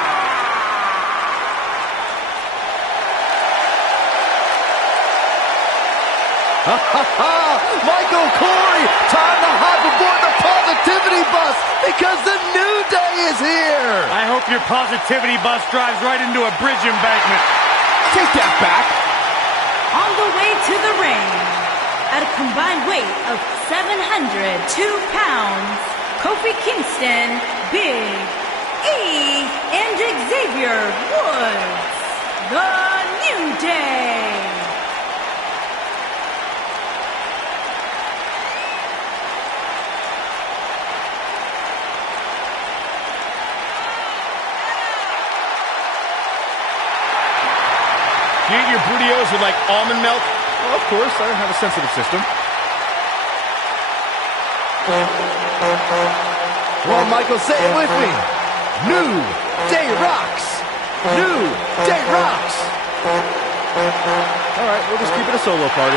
Michael Corey, time to hop aboard the positivity bus because the new day is here. I hope your positivity bus drives right into a bridge embankment. Take that back. On the way to the ring, at a combined weight of 702 pounds, Kofi Kingston, Big E, and Xavier Woods, the New Day. Do you eat your burritos with, like, almond milk? Well, of course, I have a sensitive system. Come on, Michael, say it with me. New Day rocks. New Day rocks. All right, we'll just keep it a solo party.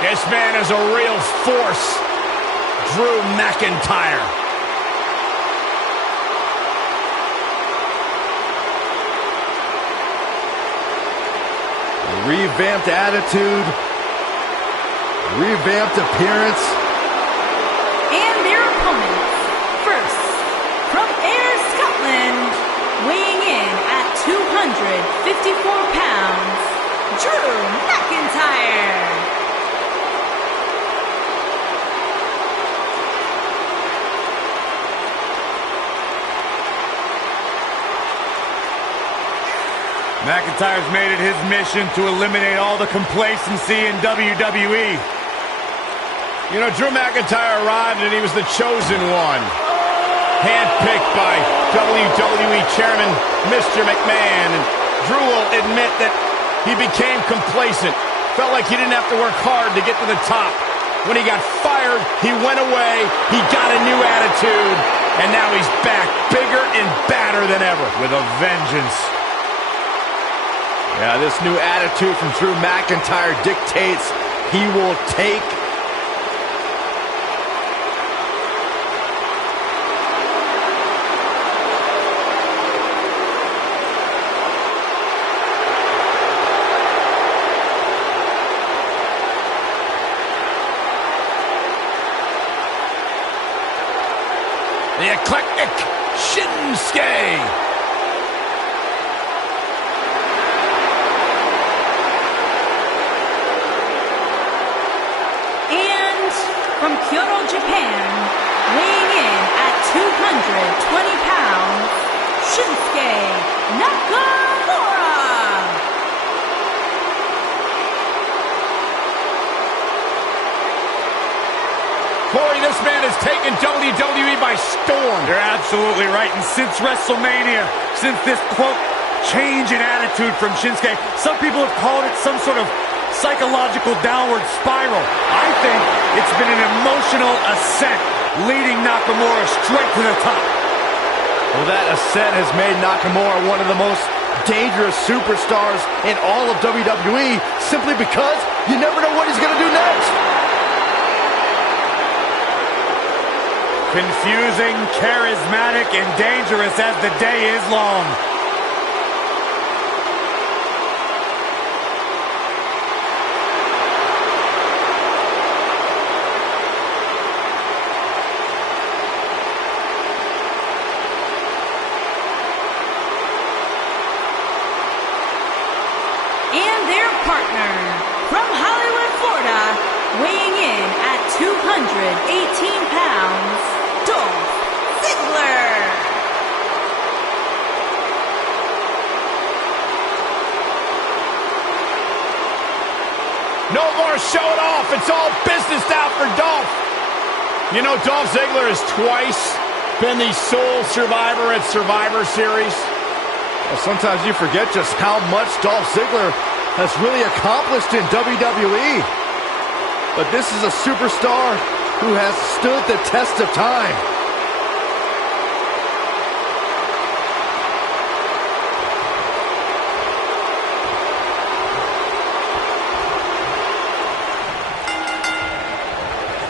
This man is a real force. Drew McIntyre. Revamped attitude. Revamped appearance. And their opponents, first, from Ayr, Scotland, weighing in at 254 pounds, Drew McIntyre. McIntyre's made it his mission to eliminate all the complacency in WWE. You know, Drew McIntyre arrived and he was the chosen one. Handpicked by WWE Chairman Mr. McMahon. And Drew will admit that he became complacent. Felt like he didn't have to work hard to get to the top. When he got fired, he went away, he got a new attitude, and now he's back, bigger and badder than ever. With a vengeance. Yeah, this new attitude from Drew McIntyre dictates he will take the eclectic Shinsuke. From Kyoto, Japan, weighing in at 220 pounds, Shinsuke Nakamura. Corey, this man has taken WWE by storm. You're absolutely right. And since WrestleMania, since this, quote, change in attitude from Shinsuke, some people have called it some sort of psychological downward spiral. I think it's been an emotional ascent, leading Nakamura straight to the top. Well, that ascent has made Nakamura one of the most dangerous superstars in all of WWE, simply because you never know what he's going to do next. Confusing, charismatic, and dangerous as the day is long. And their partner, from Hollywood, Florida, weighing in at 218 pounds, Dolph Ziggler. No more showing off. It's all business now for Dolph. You know, Dolph Ziggler has twice been the sole survivor at Survivor Series. Well, sometimes you forget just how much Dolph Ziggler has really accomplished in WWE. But this is a superstar who has stood the test of time.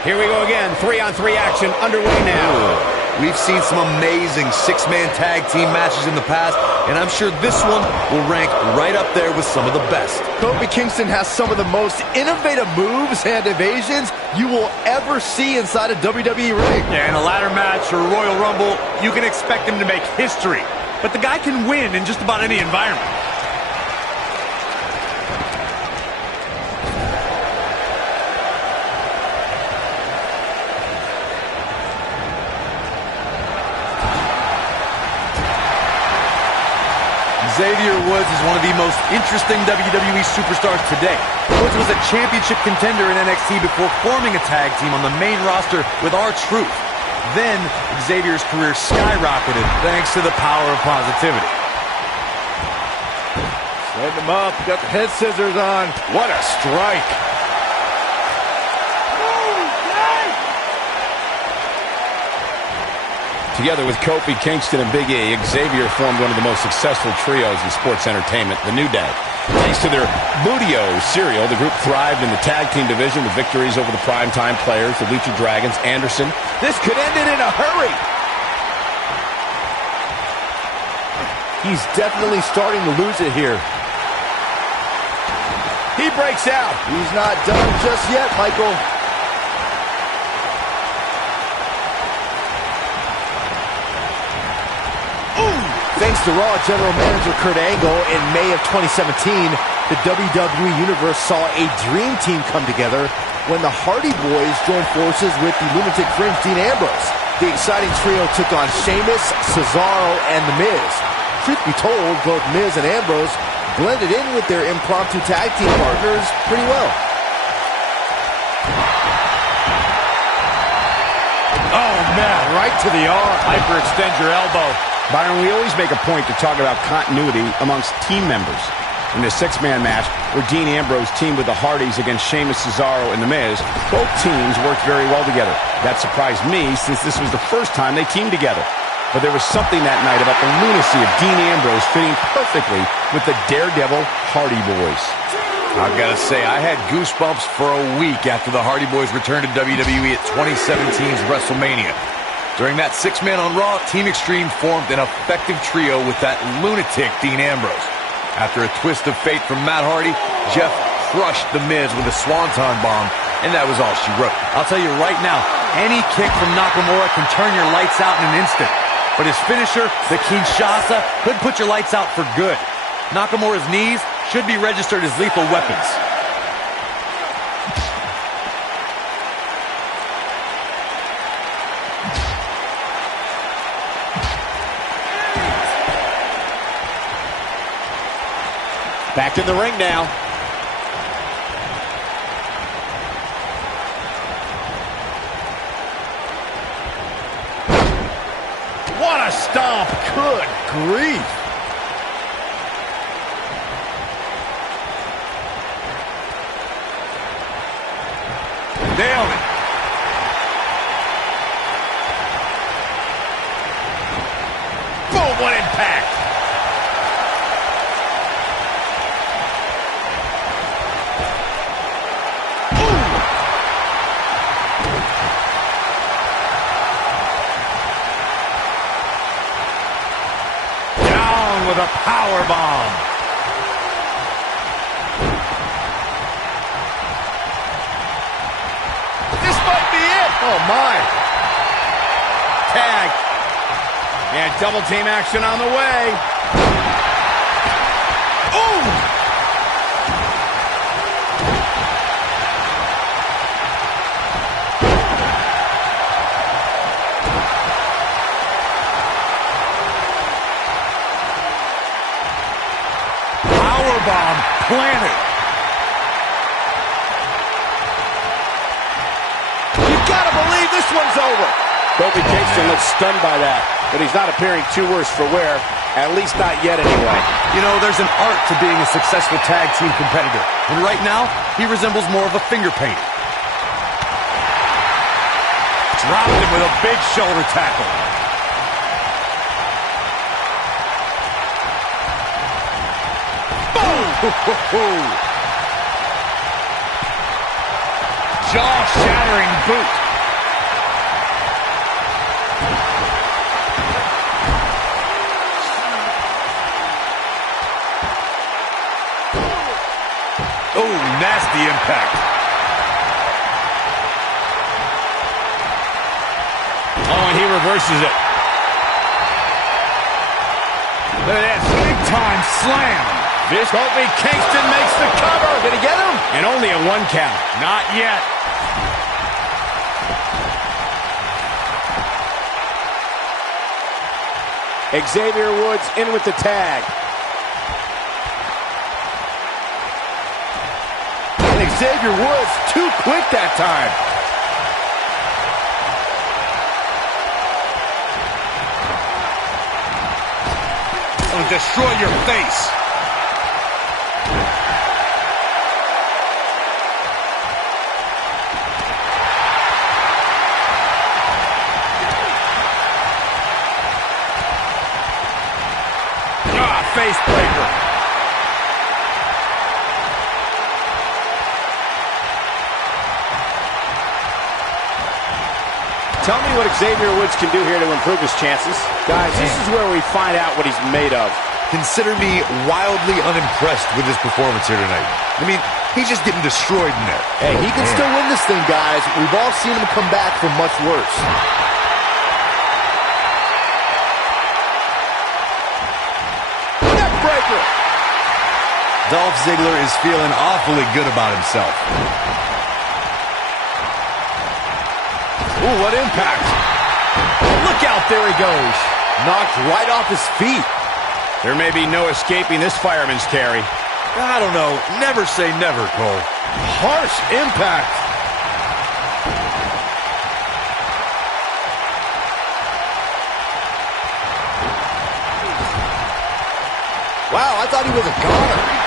Here we go again. 3-on-3 action underway now. We've seen some amazing six-man tag team matches in the past, and I'm sure this one will rank right up there with some of the best. Kofi Kingston has some of the most innovative moves and evasions you will ever see inside a WWE ring. Yeah, in a ladder match or Royal Rumble, you can expect him to make history. But the guy can win in just about any environment. Xavier Woods is one of the most interesting WWE superstars today. Woods was a championship contender in NXT before forming a tag team on the main roster with R-Truth. Then, Xavier's career skyrocketed thanks to the power of positivity. Setting him up, got the head scissors on. What a strike. Together with Kofi Kingston and Big E, Xavier formed one of the most successful trios in sports entertainment, The New Day. Thanks to their Budio cereal, the group thrived in the tag team division with victories over the primetime players, the Lucha Dragons, Anderson. This could end it in a hurry. He's definitely starting to lose it here. He breaks out. He's not done just yet, Michael. Thanks to Raw General Manager Kurt Angle, in May of 2017, the WWE Universe saw a dream team come together when the Hardy Boys joined forces with the Lunatic Fringe Dean Ambrose. The exciting trio took on Sheamus, Cesaro, and The Miz. Truth be told, both Miz and Ambrose blended in with their impromptu tag team partners pretty well. Oh, man, right to the arm. Hyperextend your elbow. Byron, we always make a point to talk about continuity amongst team members. In the six-man match, where Dean Ambrose teamed with the Hardys against Sheamus, Cesaro, and The Miz, both teams worked very well together. That surprised me, since this was the first time they teamed together. But there was something that night about the lunacy of Dean Ambrose fitting perfectly with the Daredevil Hardy Boys. I've got to say, I had goosebumps for a week after the Hardy Boys returned to WWE at 2017's WrestleMania. During that six-man on Raw, Team Extreme formed an effective trio with that lunatic Dean Ambrose. After a twist of fate from Matt Hardy, Jeff crushed The Miz with a swanton bomb, and that was all she wrote. I'll tell you right now, any kick from Nakamura can turn your lights out in an instant. But his finisher, the Kinshasa, could put your lights out for good. Nakamura's knees should be registered as lethal weapons. Back in the ring now. What a stomp. Good grief. Nailed it. Boom, what impact. With a power bomb. This might be it. Oh, my. Tag. And double team action on the way. Ooh! Bomb planted. You gotta believe this one's over. Kofi Kingston looks stunned by that, but he's not appearing too worse for wear, at least not yet anyway. You know, there's an art to being a successful tag team competitor, and right now, he resembles more of a finger painter. Dropped him with a big shoulder tackle. Jaw-shattering boot. Oh, nasty impact. Oh, and he reverses it. Look at this, big-time slam. This Kofi Kingston makes the cover. Did he get him? And only a 1 count. Not yet. Xavier Woods in with the tag. And Xavier Woods too quick that time. It'll destroy your face. Face breaker. Tell me what Xavier Woods can do here to improve his chances. Guys, this is where we find out what he's made of. Consider me wildly unimpressed with his performance here tonight. I mean, he's just getting destroyed in there. Hey, he can still win this thing, guys. We've all seen him come back from much worse. Neckbreaker. Dolph Ziggler is feeling awfully good about himself. Ooh, what impact. Look out, there he goes. Knocked right off his feet. There may be no escaping this fireman's carry. I don't know. Never say never, Cole. Harsh impact. Wow, I thought he was a goner.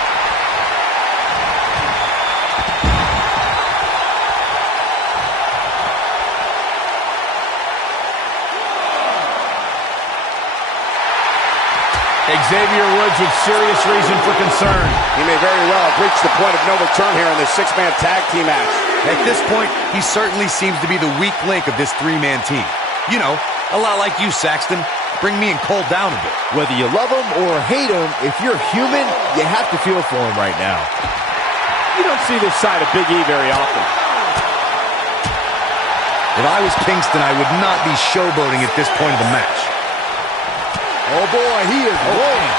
Xavier Woods with serious reason for concern. He may very well have reached the point of no return here in this six-man tag team match. At this point, he certainly seems to be the weak link of this three-man team. You know, a lot like you, Saxton. Bring me and Cole down a bit. Whether you love him or hate him, if you're human, you have to feel for him right now. You don't see this side of Big E very often. If I was Kingston, I would not be showboating at this point of the match. Oh boy, he is rolling.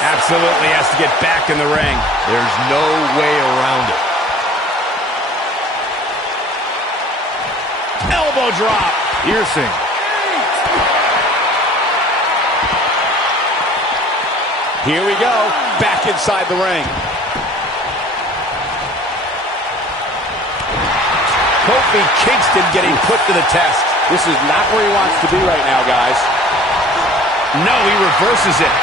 Absolutely has to get back in the ring. There's no way around it. Elbow drop. Piercing. Here we go, back inside the ring. Kofi Kingston getting put to the test. This is not where he wants to be right now, guys. No, he reverses it.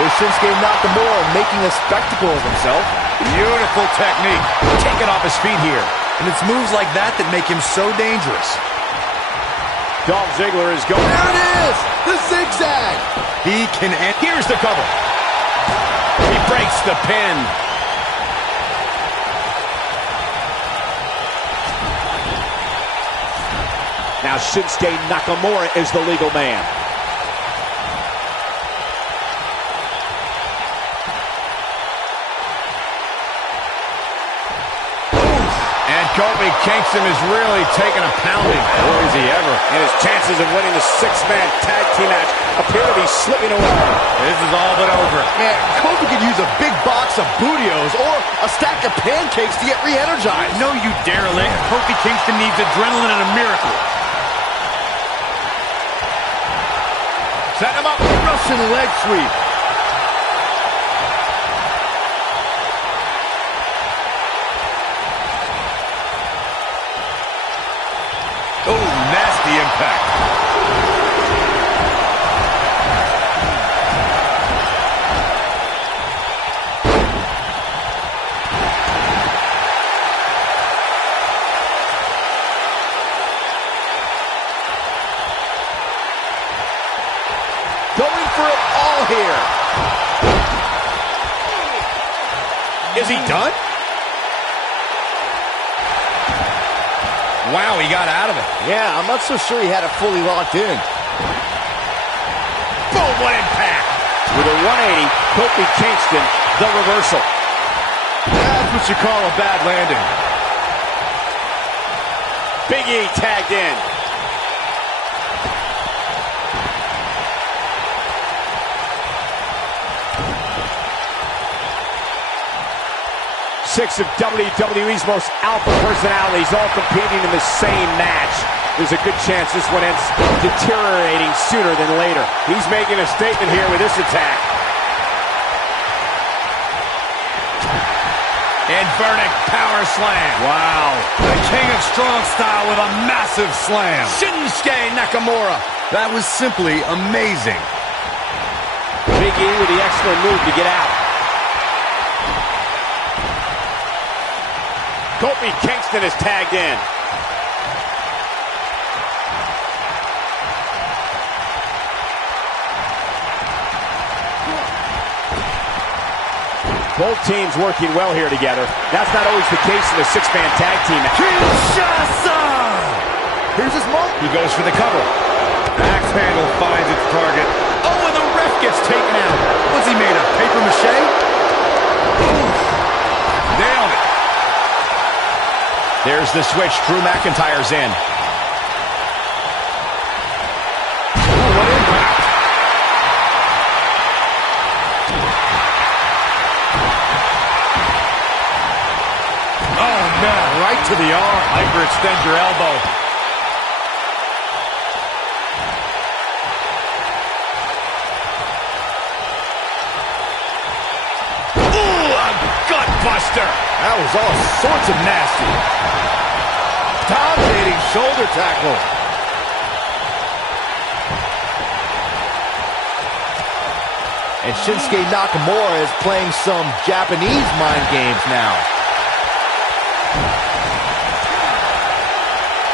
Shinsuke Nakamura making a spectacle of himself. Beautiful technique. Taken off his feet here. And it's moves like that that make him so dangerous. Dolph Ziggler is going. There it is! The zigzag! He can end. Here's the cover. He breaks the pin. Now Shinsuke Nakamura is the legal man. And Kofi Kingston is really taking a pounding. Or is he ever? And his chances of winning the six-man tag team match appear to be slipping away. This is all but over. Man, Kofi could use a big box of Bootios or a stack of pancakes to get re-energized. No, you derelict. Kofi Kingston needs adrenaline and a miracle. Set him up. Russian leg sweep. Oh, nasty impact. Going for it all here. Is he done? Wow, he got out of it. Yeah, I'm not so sure he had it fully locked in. Boom, what impact. With a 180, Kofi Kingston, the reversal. That's what you call a bad landing. Big E tagged in. Six of WWE's most alpha personalities all competing in the same match. There's a good chance this one ends deteriorating sooner than later. He's making a statement here with this attack. Inverted power slam. Wow. The king of strong style with a massive slam. Shinsuke Nakamura. That was simply amazing. Big E with the excellent move to get out. Kofi Kingston is tagged in. Both teams working well here together. That's not always the case in a six-man tag team. Kinshasa! Here's his mark. He goes for the cover. Axe handle finds its target. Oh, and the ref gets taken out. What's he made of? Paper mache? Nailed it. There's the switch. Drew McIntyre's in. Ooh, what impact. Oh, man, right to the arm. Hyperextend your elbow. Ooh, a gut buster. That was all sorts of nasty. Dominating shoulder tackle. And Shinsuke Nakamura is playing some Japanese mind games now.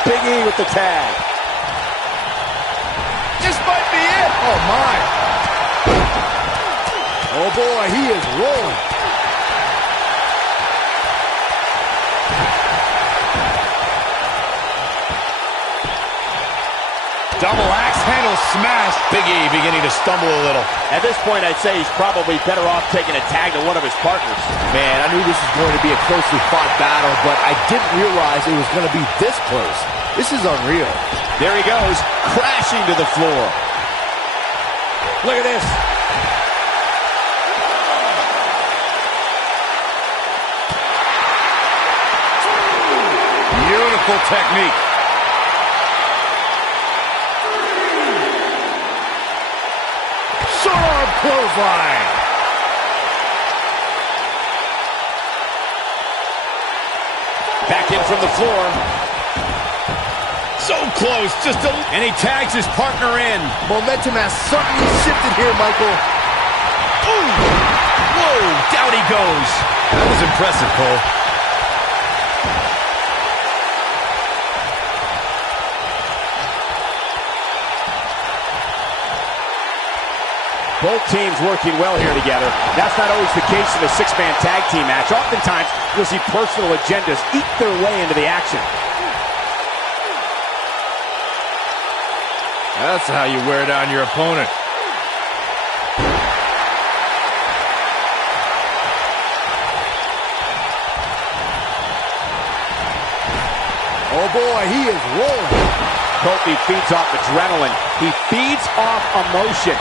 Big E with the tag. This might be it. Oh, my. Oh, boy, he is rolling. Double axe handle smash. Big E beginning to stumble a little. At this point, I'd say he's probably better off taking a tag to one of his partners. Man, I knew this was going to be a closely fought battle, but I didn't realize it was going to be this close. This is unreal. There he goes, crashing to the floor. Look at this. Beautiful technique. Short clothesline. Back in from the floor. So close, and he tags his partner in. Momentum has certainly shifted here, Michael. Ooh! Whoa, down he goes. That was impressive, Cole. Both teams working well here together. That's not always the case in a six-man tag team match. Oftentimes, you'll see personal agendas eat their way into the action. That's how you wear down your opponent. Oh boy, he is rolling. Kofi feeds off adrenaline. He feeds off emotion.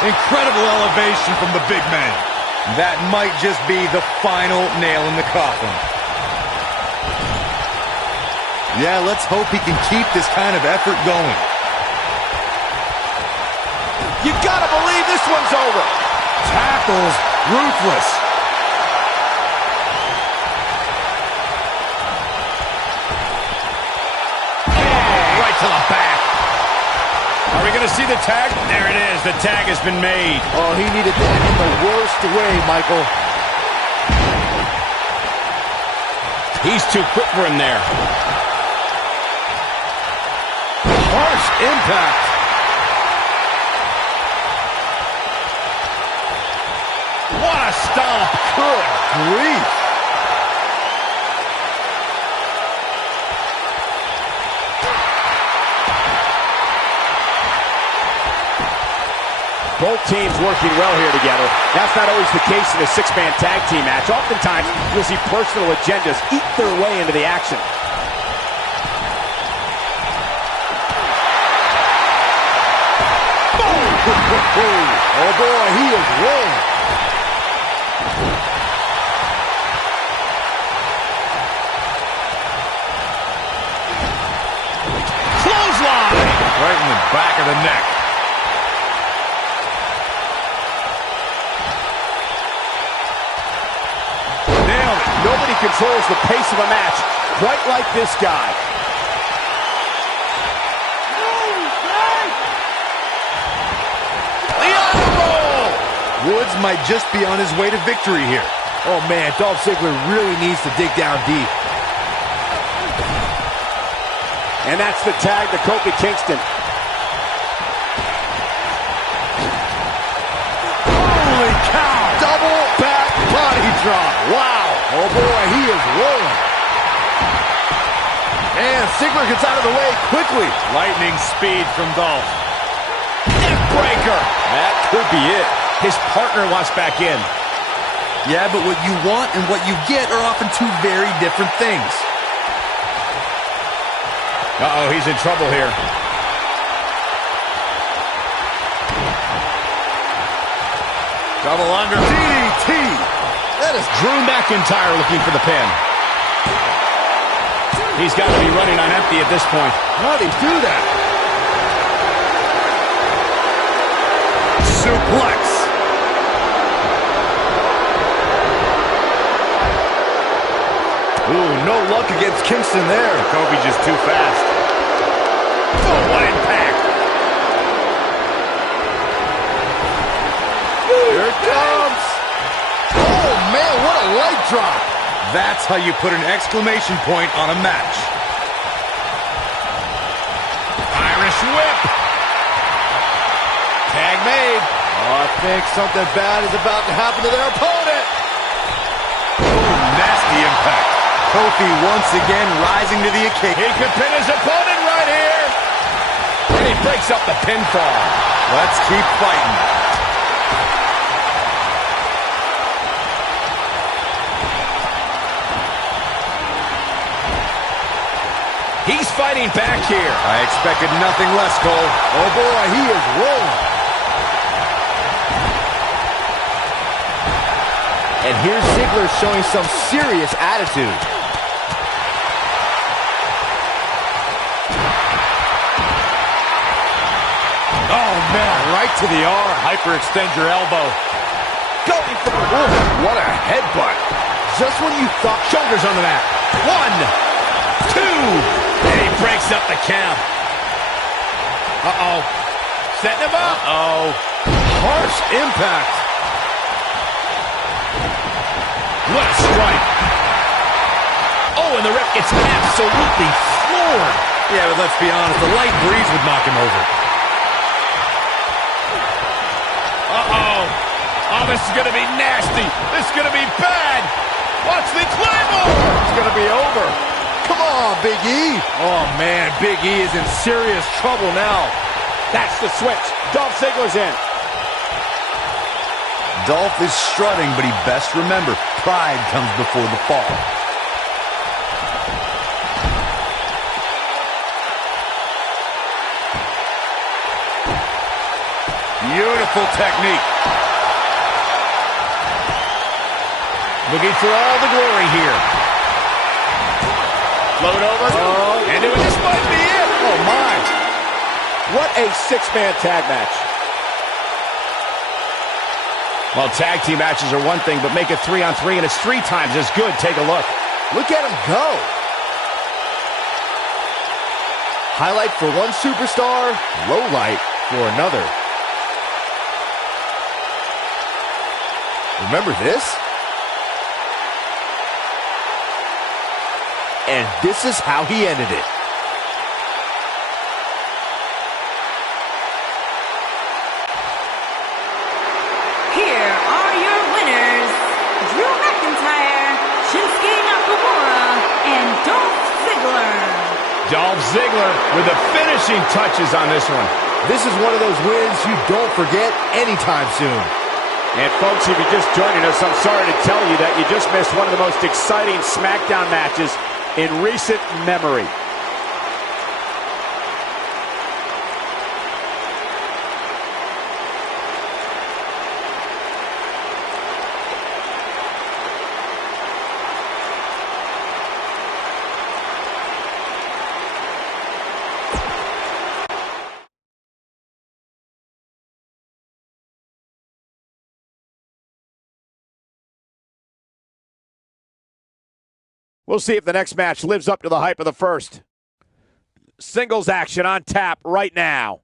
Incredible elevation from the big man. That might just be the final nail in the coffin. Yeah, let's hope he can keep this kind of effort going. You gotta believe this one's over. Tackles ruthless. Right to the back. Are we going to see the tag? There it is. The tag has been made. Oh, he needed that in the worst way, Michael. He's too quick for him there. Harsh impact. What a stomp. Good grief. Both teams working well here together. That's not always the case in a six-man tag team match. Oftentimes, you'll see personal agendas eat their way into the action. Oh boy, he is rolling. Clothesline. Right in the back of the neck. Nobody controls the pace of a match quite like this guy. The honor roll! Woods might just be on his way to victory here. Oh man, Dolph Ziggler really needs to dig down deep. And that's the tag to Kofi Kingston. Holy cow! Double back body drop. Wow! Oh boy, he is rolling. And Ziggler gets out of the way quickly. Lightning speed from Dolph. Neck breaker. That could be it. His partner wants back in. Yeah, but what you want and what you get are often two very different things. Uh-oh, he's in trouble here. Double under. DDT. That is Drew McIntyre looking for the pin. He's got to be running on empty at this point. How'd he do that? Suplex. Ooh, no luck against Kingston there. Kobe just too fast. Oh, what impact. Here it comes. Oh, man, what a leg drop. That's how you put an exclamation point on a match. Irish whip. Tag made. Oh, I think something bad is about to happen to their opponent. Ooh, nasty impact. Kofi once again rising to the occasion. He could pin his opponent right here. And he breaks up the pinfall. Let's keep fighting. He's fighting back here. I expected nothing less, Cole. Oh, boy, he is rolling. And here's Ziggler showing some serious attitude. Oh, man, right to the arm. Hyperextend your elbow. Going for the win. What a headbutt. Just when you thought... Shoulders on the mat. 1, 2. And he breaks up the count. Uh-oh. Setting him up. Uh-oh. harsh impact. What a strike. Oh, and the ref gets absolutely floored. Yeah, but let's be honest, the light breeze would knock him over. Uh-oh. Oh, this is going to be nasty. This is going to be bad. Watch the Claymore. It's going to be over. Come on, Big E. Oh, man, Big E is in serious trouble now. That's the switch. Dolph Ziggler's in. Dolph is strutting, but he best remember, pride comes before the fall. Beautiful technique. Looking for all the glory here. Float over. Oh. And this might be it. Oh, my. What a six-man tag match. Well, tag team matches are one thing, but make it 3-on-3 and it's 3 times as good. Take a look. Look at him go. Highlight for one superstar, low light for another. Remember this? And this is how he ended it. Here are your winners, Drew McIntyre, Shinsuke Nakamura, and Dolph Ziggler. Dolph Ziggler with the finishing touches on this one. This is one of those wins you don't forget anytime soon. And folks, if you're just joining us, I'm sorry to tell you that you just missed one of the most exciting SmackDown matches in recent memory. We'll see if the next match lives up to the hype of the first. Singles action on tap right now.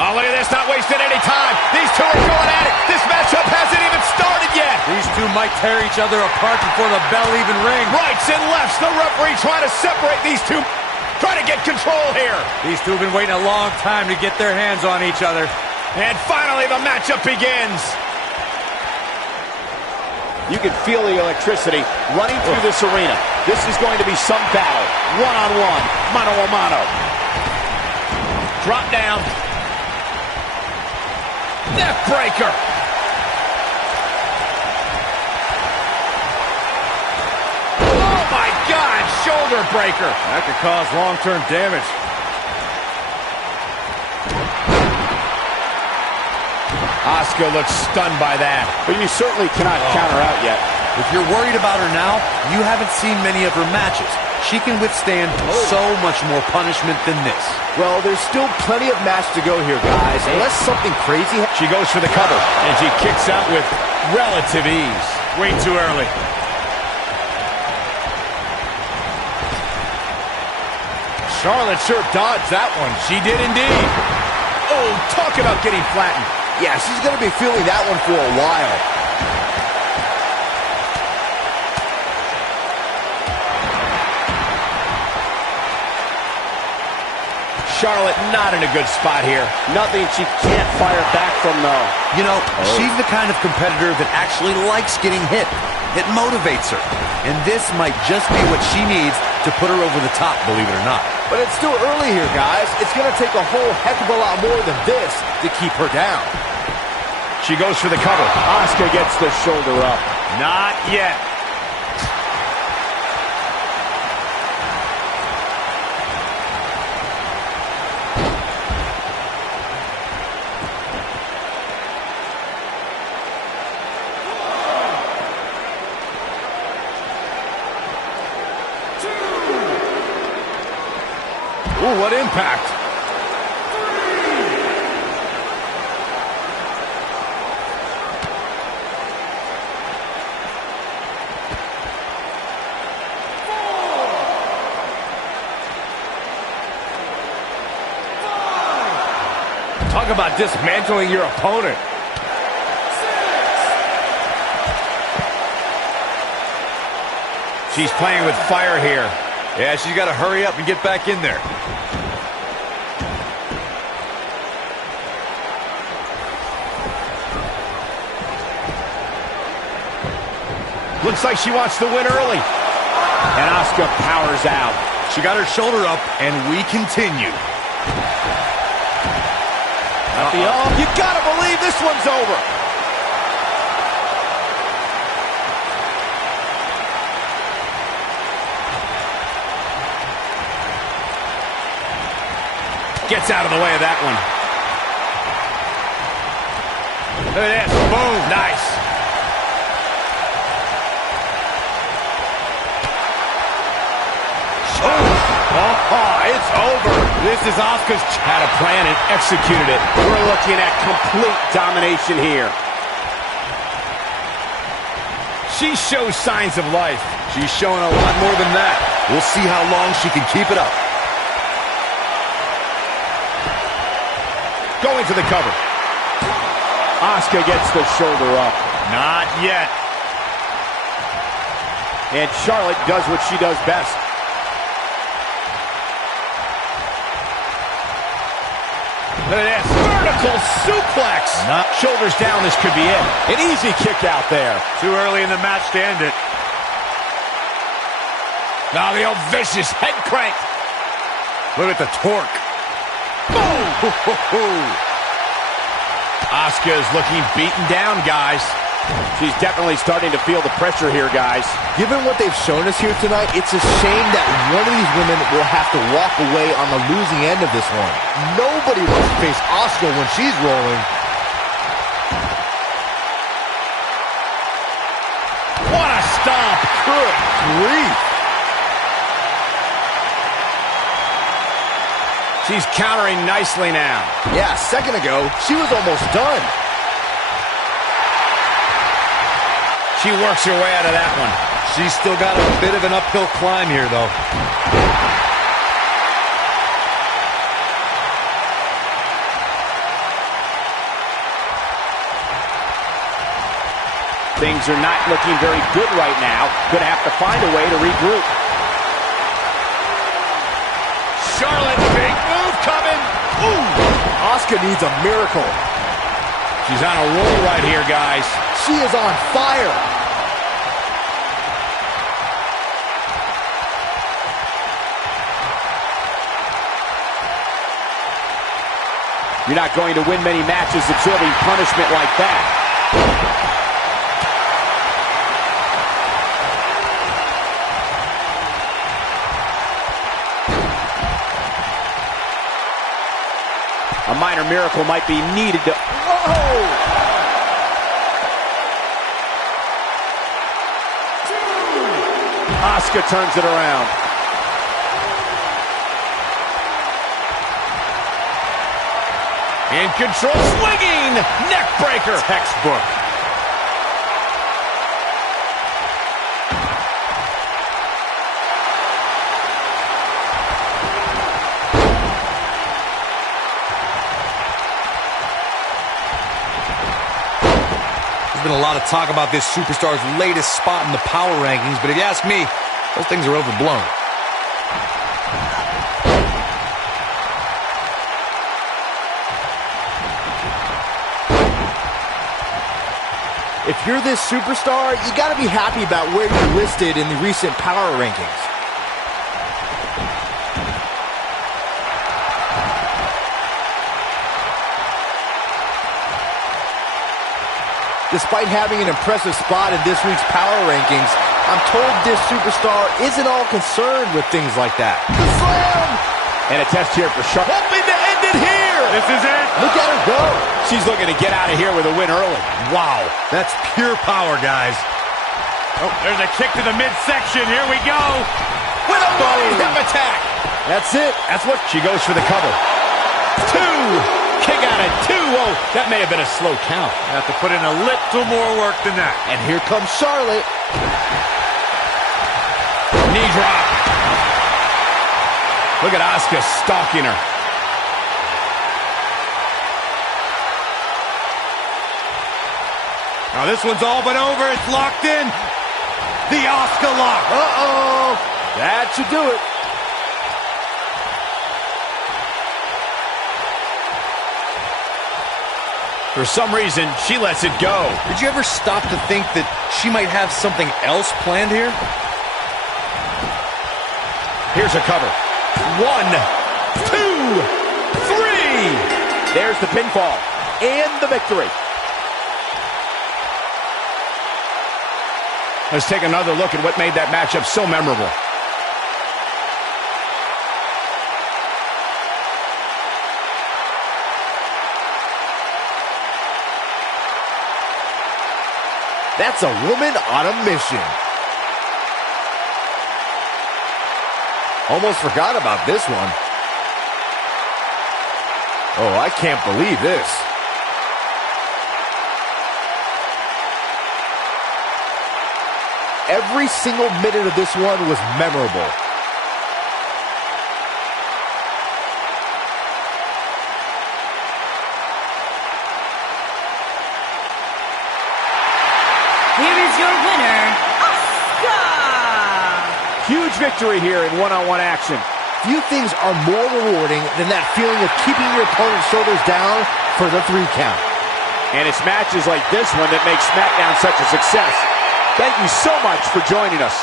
Oh, look at this, not wasting any time. These two are going at it. This matchup hasn't even started yet. These two might tear each other apart before the bell even rings. Rights and lefts, the referee trying to separate these two. Trying to get control here. These two have been waiting a long time to get their hands on each other. And finally the matchup begins. You can feel the electricity running through this arena. This is going to be some battle. One-on-one, mano-a-mano. Drop down. Neck breaker. Oh my God, shoulder breaker. That could cause long-term damage. Asuka looks stunned by that. But you certainly cannot count her out yet. If you're worried about her now, you haven't seen many of her matches. She can withstand so much more punishment than this. Well, there's still plenty of match to go here, guys. Unless something crazy... She goes for the cover, and she kicks out with relative ease. Way too early. Charlotte sure dodged that one. She did indeed. Oh, talk about getting flattened. Yeah, she's going to be feeling that one for a while. Charlotte not in a good spot here. Nothing she can't fire back from, though. You know, she's the kind of competitor that actually likes getting hit. It motivates her. And this might just be what she needs to put her over the top, believe it or not. But it's still early here, guys. It's going to take a whole heck of a lot more than this to keep her down. She goes for the cover. Asuka gets the shoulder up. Not yet. Ooh, what impact. Talk about dismantling your opponent. She's playing with fire here. Yeah, she's got to hurry up and get back in there. Looks like she wants to win early. And Asuka powers out. She got her shoulder up, and we continue. You gotta believe this one's over. Gets out of the way of that one. Look at this. Boom. Nice. It's over. This is Asuka's had a plan and executed it. We're looking at complete domination here. She shows signs of life. She's showing a lot more than that. We'll see how long she can keep it up. Going to the cover. Asuka gets the shoulder up. Not yet. And Charlotte does what she does best. Look at this. Vertical suplex. Shoulders down, this could be it. An easy kick out there. Too early in the match to end it. Now the old vicious head crank. Look at the torque. Boom! Asuka is looking beaten down, guys. She's definitely starting to feel the pressure here, guys. Given what they've shown us here tonight, it's a shame that one of these women will have to walk away on the losing end of this one. Nobody wants to face Asuka when she's rolling. What a stomp! Good grief. She's countering nicely now. Yeah, a second ago, she was almost done. She works her way out of that one. She's still got a bit of an uphill climb here, though. Things are not looking very good right now. Gonna have to find a way to regroup. Charlotte, big move coming. Ooh! Asuka needs a miracle. She's on a roll right here, guys. She is on fire. You're not going to win many matches absorbing punishment like that. A minor miracle might be needed to... Whoa! Asuka turns it around. In control, swinging, neck breaker. Textbook. There's been a lot of talk about this superstar's latest spot in the power rankings, but if you ask me, those things are overblown. If you're this superstar, you got to be happy about where you're listed in the recent power rankings. Despite having an impressive spot in this week's power rankings, I'm told this superstar isn't all concerned with things like that. The slam! And a test here for Charlotte. Hoping to end it here. This is it. Look at her go. She's looking to get out of here with a win early. Wow, that's pure power, guys. Oh, there's a kick to the midsection. Here we go. With a running hip attack. That's it. That's what she goes for the cover. 2. Kick out at 2. Whoa, that may have been a slow count. Have to put in a little more work than that. And here comes Charlotte. Knee drop. Look at Asuka stalking her. Now this one's all but over. It's locked in. The Asuka lock. Uh-oh. That should do it. For some reason, she lets it go. Did you ever stop to think that she might have something else planned here? Here's a cover. 1, 2, 3. There's the pinfall and the victory. Let's take another look at what made that matchup so memorable. That's a woman on a mission. Almost forgot about this one. Oh, I can't believe this. Every single minute of this one was memorable. Here is your winner, Asuka! Huge victory here in one-on-one action. Few things are more rewarding than that feeling of keeping your opponent's shoulders down for the 3 count. And it's matches like this one that make SmackDown such a success. Thank you so much for joining us.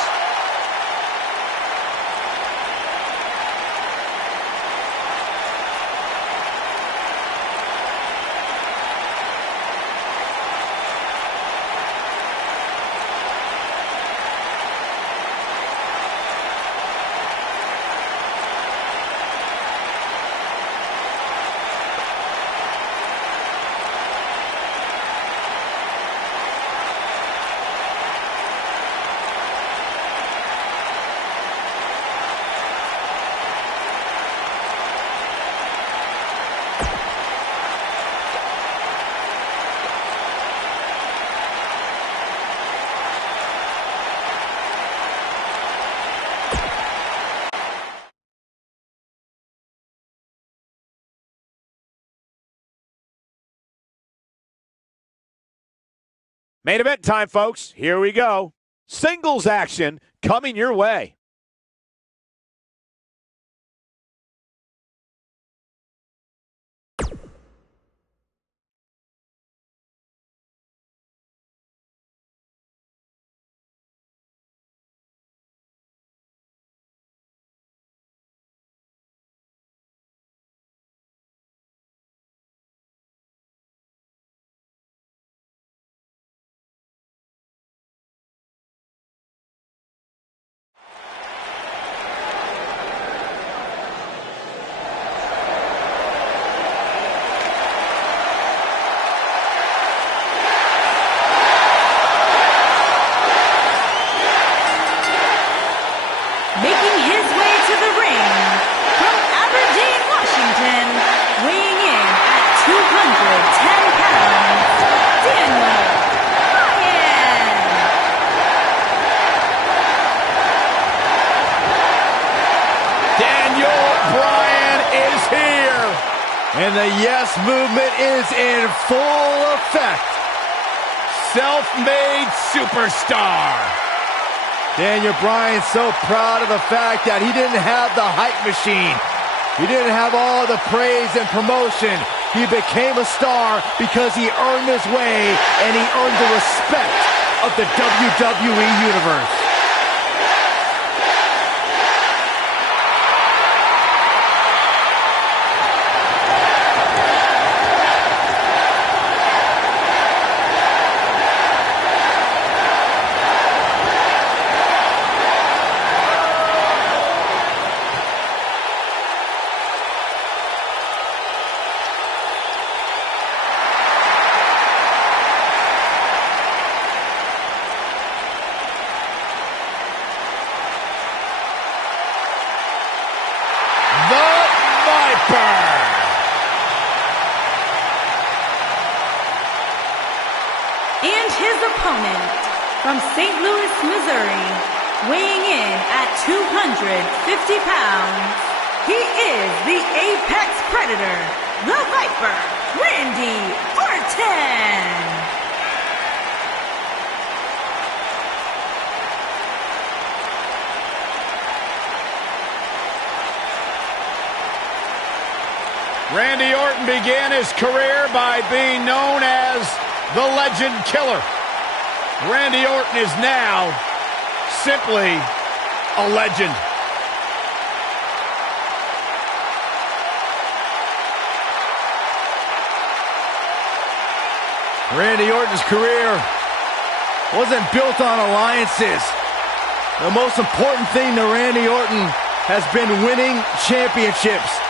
Main event time, folks. Here we go. Singles action coming your way. Making his way to the ring from Aberdeen, Washington, weighing in at 210 pounds, Daniel Bryan. Daniel Bryan is here. And the yes movement is in full effect. Self-made superstar. Daniel Bryan so proud of the fact that he didn't have the hype machine. He didn't have all the praise and promotion. He became a star because he earned his way and he earned the respect of the WWE Universe. opponent, from St. Louis, Missouri, weighing in at 250 pounds, he is the Apex Predator, the Viper, Randy Orton. Randy Orton began his career by being known as the Legend Killer. Randy Orton is now simply a legend. Randy Orton's career wasn't built on alliances. The most important thing to Randy Orton has been winning championships.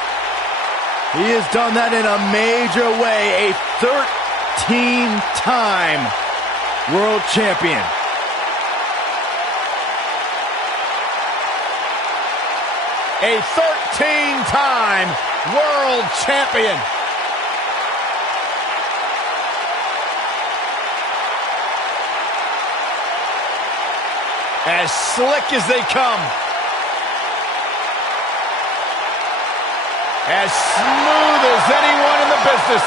He has done that in a major way, a 13-time world champion. A 13-time world champion. As slick as they come. As smooth as anyone in the business.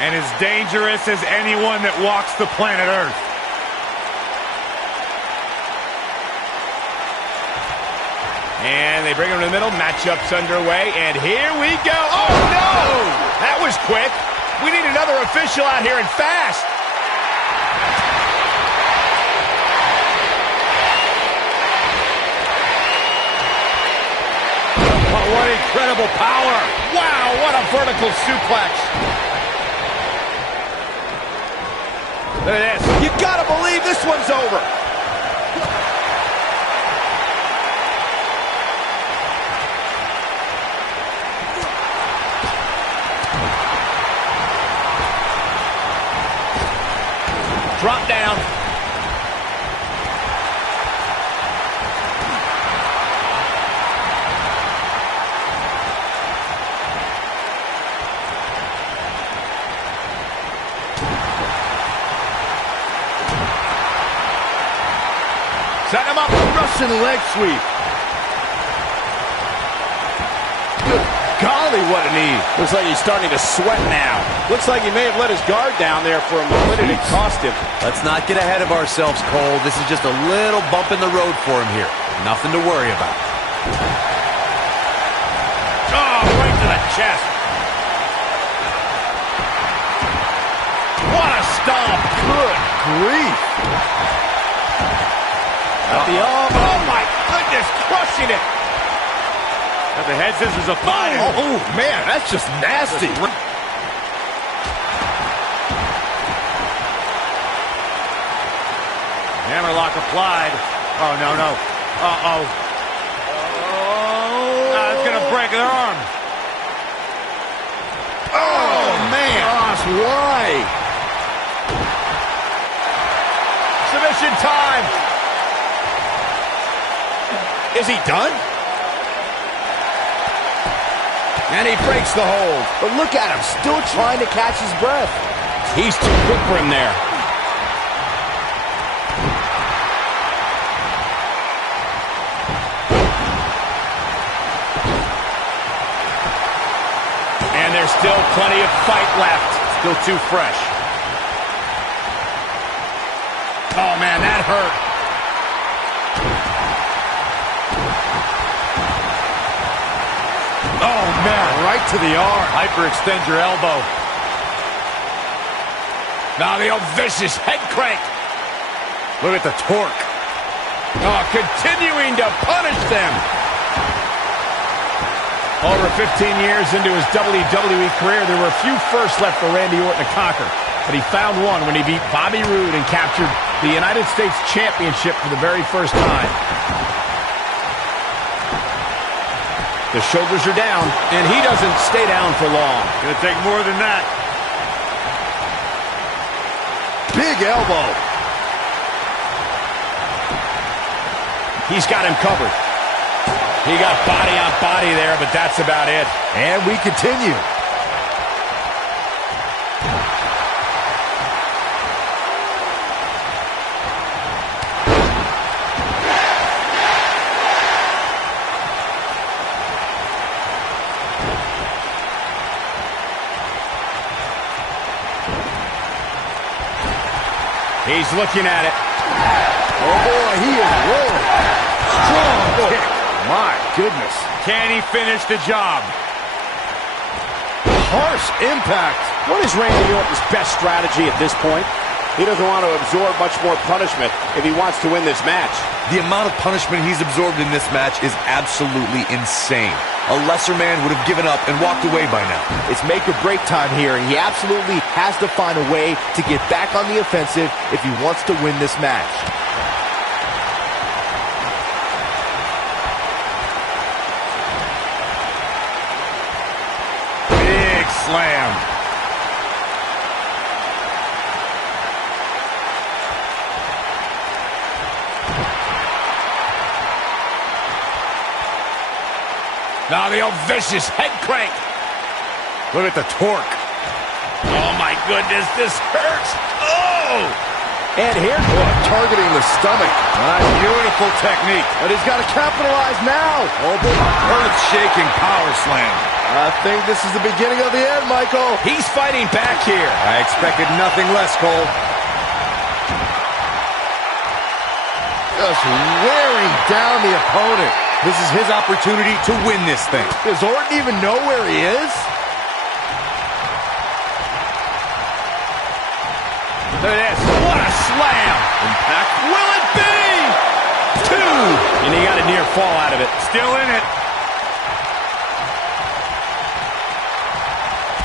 And as dangerous as anyone that walks the planet Earth. And they bring him to the middle. Matchup's underway. And here we go. Oh, no! That was quick. We need another official out here and fast. What incredible power! Wow, what a vertical suplex. Look at this. You gotta believe this one's over. Drop down. Set him up, Russian leg sweep. Good golly, what a knee. Looks like he's starting to sweat now. Looks like he may have let his guard down there for a moment and it cost him. Let's not get ahead of ourselves, Cole. This is just a little bump in the road for him here. Nothing to worry about. Oh, right to the chest. What a stomp. Good grief. At the arm. Oh, my goodness, crushing it. At the head scissors of fire. Oh, man, that's just nasty. Hammerlock applied. Oh, no, no. Uh-oh. Oh. It's going to break their arm. Oh, man. Gosh, why? Submission time. Is he done? And he breaks the hold. But look at him, still trying to catch his breath. He's too quick for him there. And there's still plenty of fight left. Still too fresh. Oh, man, that hurt. Oh, man, right to the arm. Hyperextend your elbow. Now the old vicious head crank. Look at the torque. Oh, continuing to punish them. Over 15 years into his WWE career, there were a few firsts left for Randy Orton to conquer. But he found one when he beat Bobby Roode and captured the United States Championship for the very first time. The shoulders are down, and he doesn't stay down for long. Gonna take more than that. Big elbow. He's got him covered. He got body on body there, but that's about it. And we continue. He's looking at it. Oh, boy, he is rolling. Strong kick. My goodness. Can he finish the job? Harsh impact. What is Randy Orton's best strategy at this point? He doesn't want to absorb much more punishment if he wants to win this match. The amount of punishment he's absorbed in this match is absolutely insane. A lesser man would have given up and walked away by now. It's make or break time here, and he absolutely has to find a way to get back on the offensive if he wants to win this match. Big slam. Now the old vicious head crank. Look at the torque. Oh, my goodness, this hurts. Oh! And here, Targeting the stomach. Beautiful technique. But he's got to capitalize now. Oh, boy. Earth-shaking power slam. I think this is the beginning of the end, Michael. He's fighting back here. I expected nothing less, Cole. Just wearing down the opponent. This is his opportunity to win this thing. Does Orton even know where he is? Look at this. What a slam. Impact. Will it be? Two. And he got a near fall out of it. Still in it.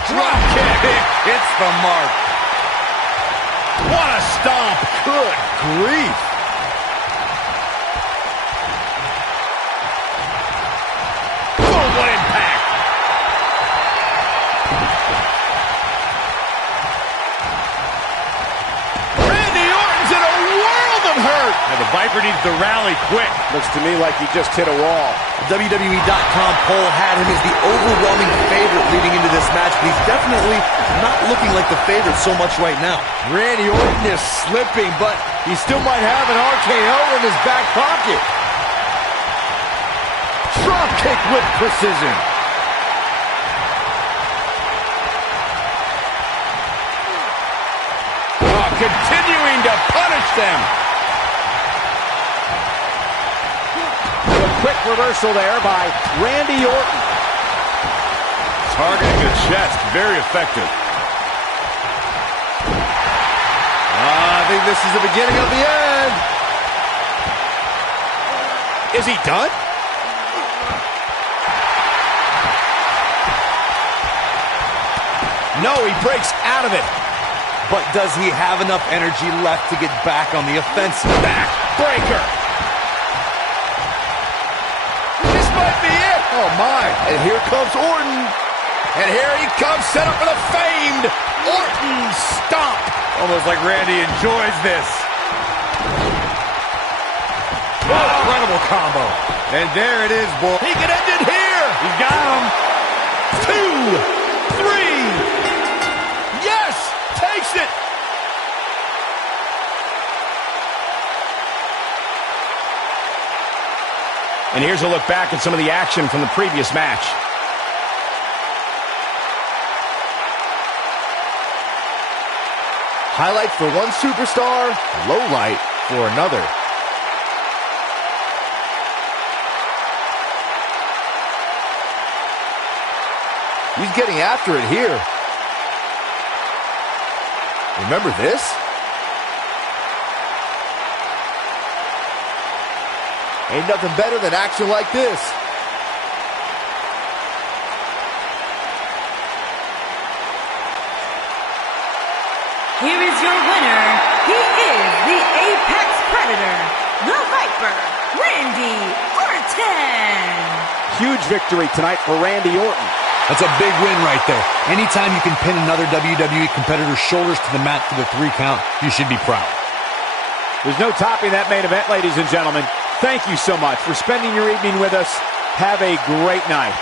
Drop kick. Hits the mark. What a stomp. Good grief. Oh, what impact. Randy Orton's in a world of hurt. And the Viper needs to rally quick. looks to me like he just hit a wall. The WWE.com poll had him as the overwhelming favorite leading into this match, but he's definitely not looking like the favorite so much right now. Randy Orton is slipping, but he still might have an RKO in his back pocket. Drop kick with precision. Oh, continuing to punish them. A quick reversal there by Randy Orton. Targeting the chest. Very effective. I think this is the beginning of the end. Is he done? No, he breaks out of it. But does he have enough energy left to get back on the offensive? Back breaker. This might be it. Oh, my. And here comes Orton. And here he comes, set up for the famed Orton stomp. Almost like Randy enjoys this. Incredible combo. And there it is, boy. He can end it here. He's got him. 2, 3. Yes, takes it. And here's a look back at some of the action from the previous match. Highlight for one superstar, low light for another. He's getting after it here. Remember this? Ain't nothing better than action like this. Here is your winner. He is the Apex Predator, the Viper, Randy Orton. Huge victory tonight for Randy Orton. That's a big win right there. Anytime you can pin another WWE competitor's shoulders to the mat for the 3 count, you should be proud. There's no topping that main event, ladies and gentlemen. Thank you so much for spending your evening with us. Have a great night.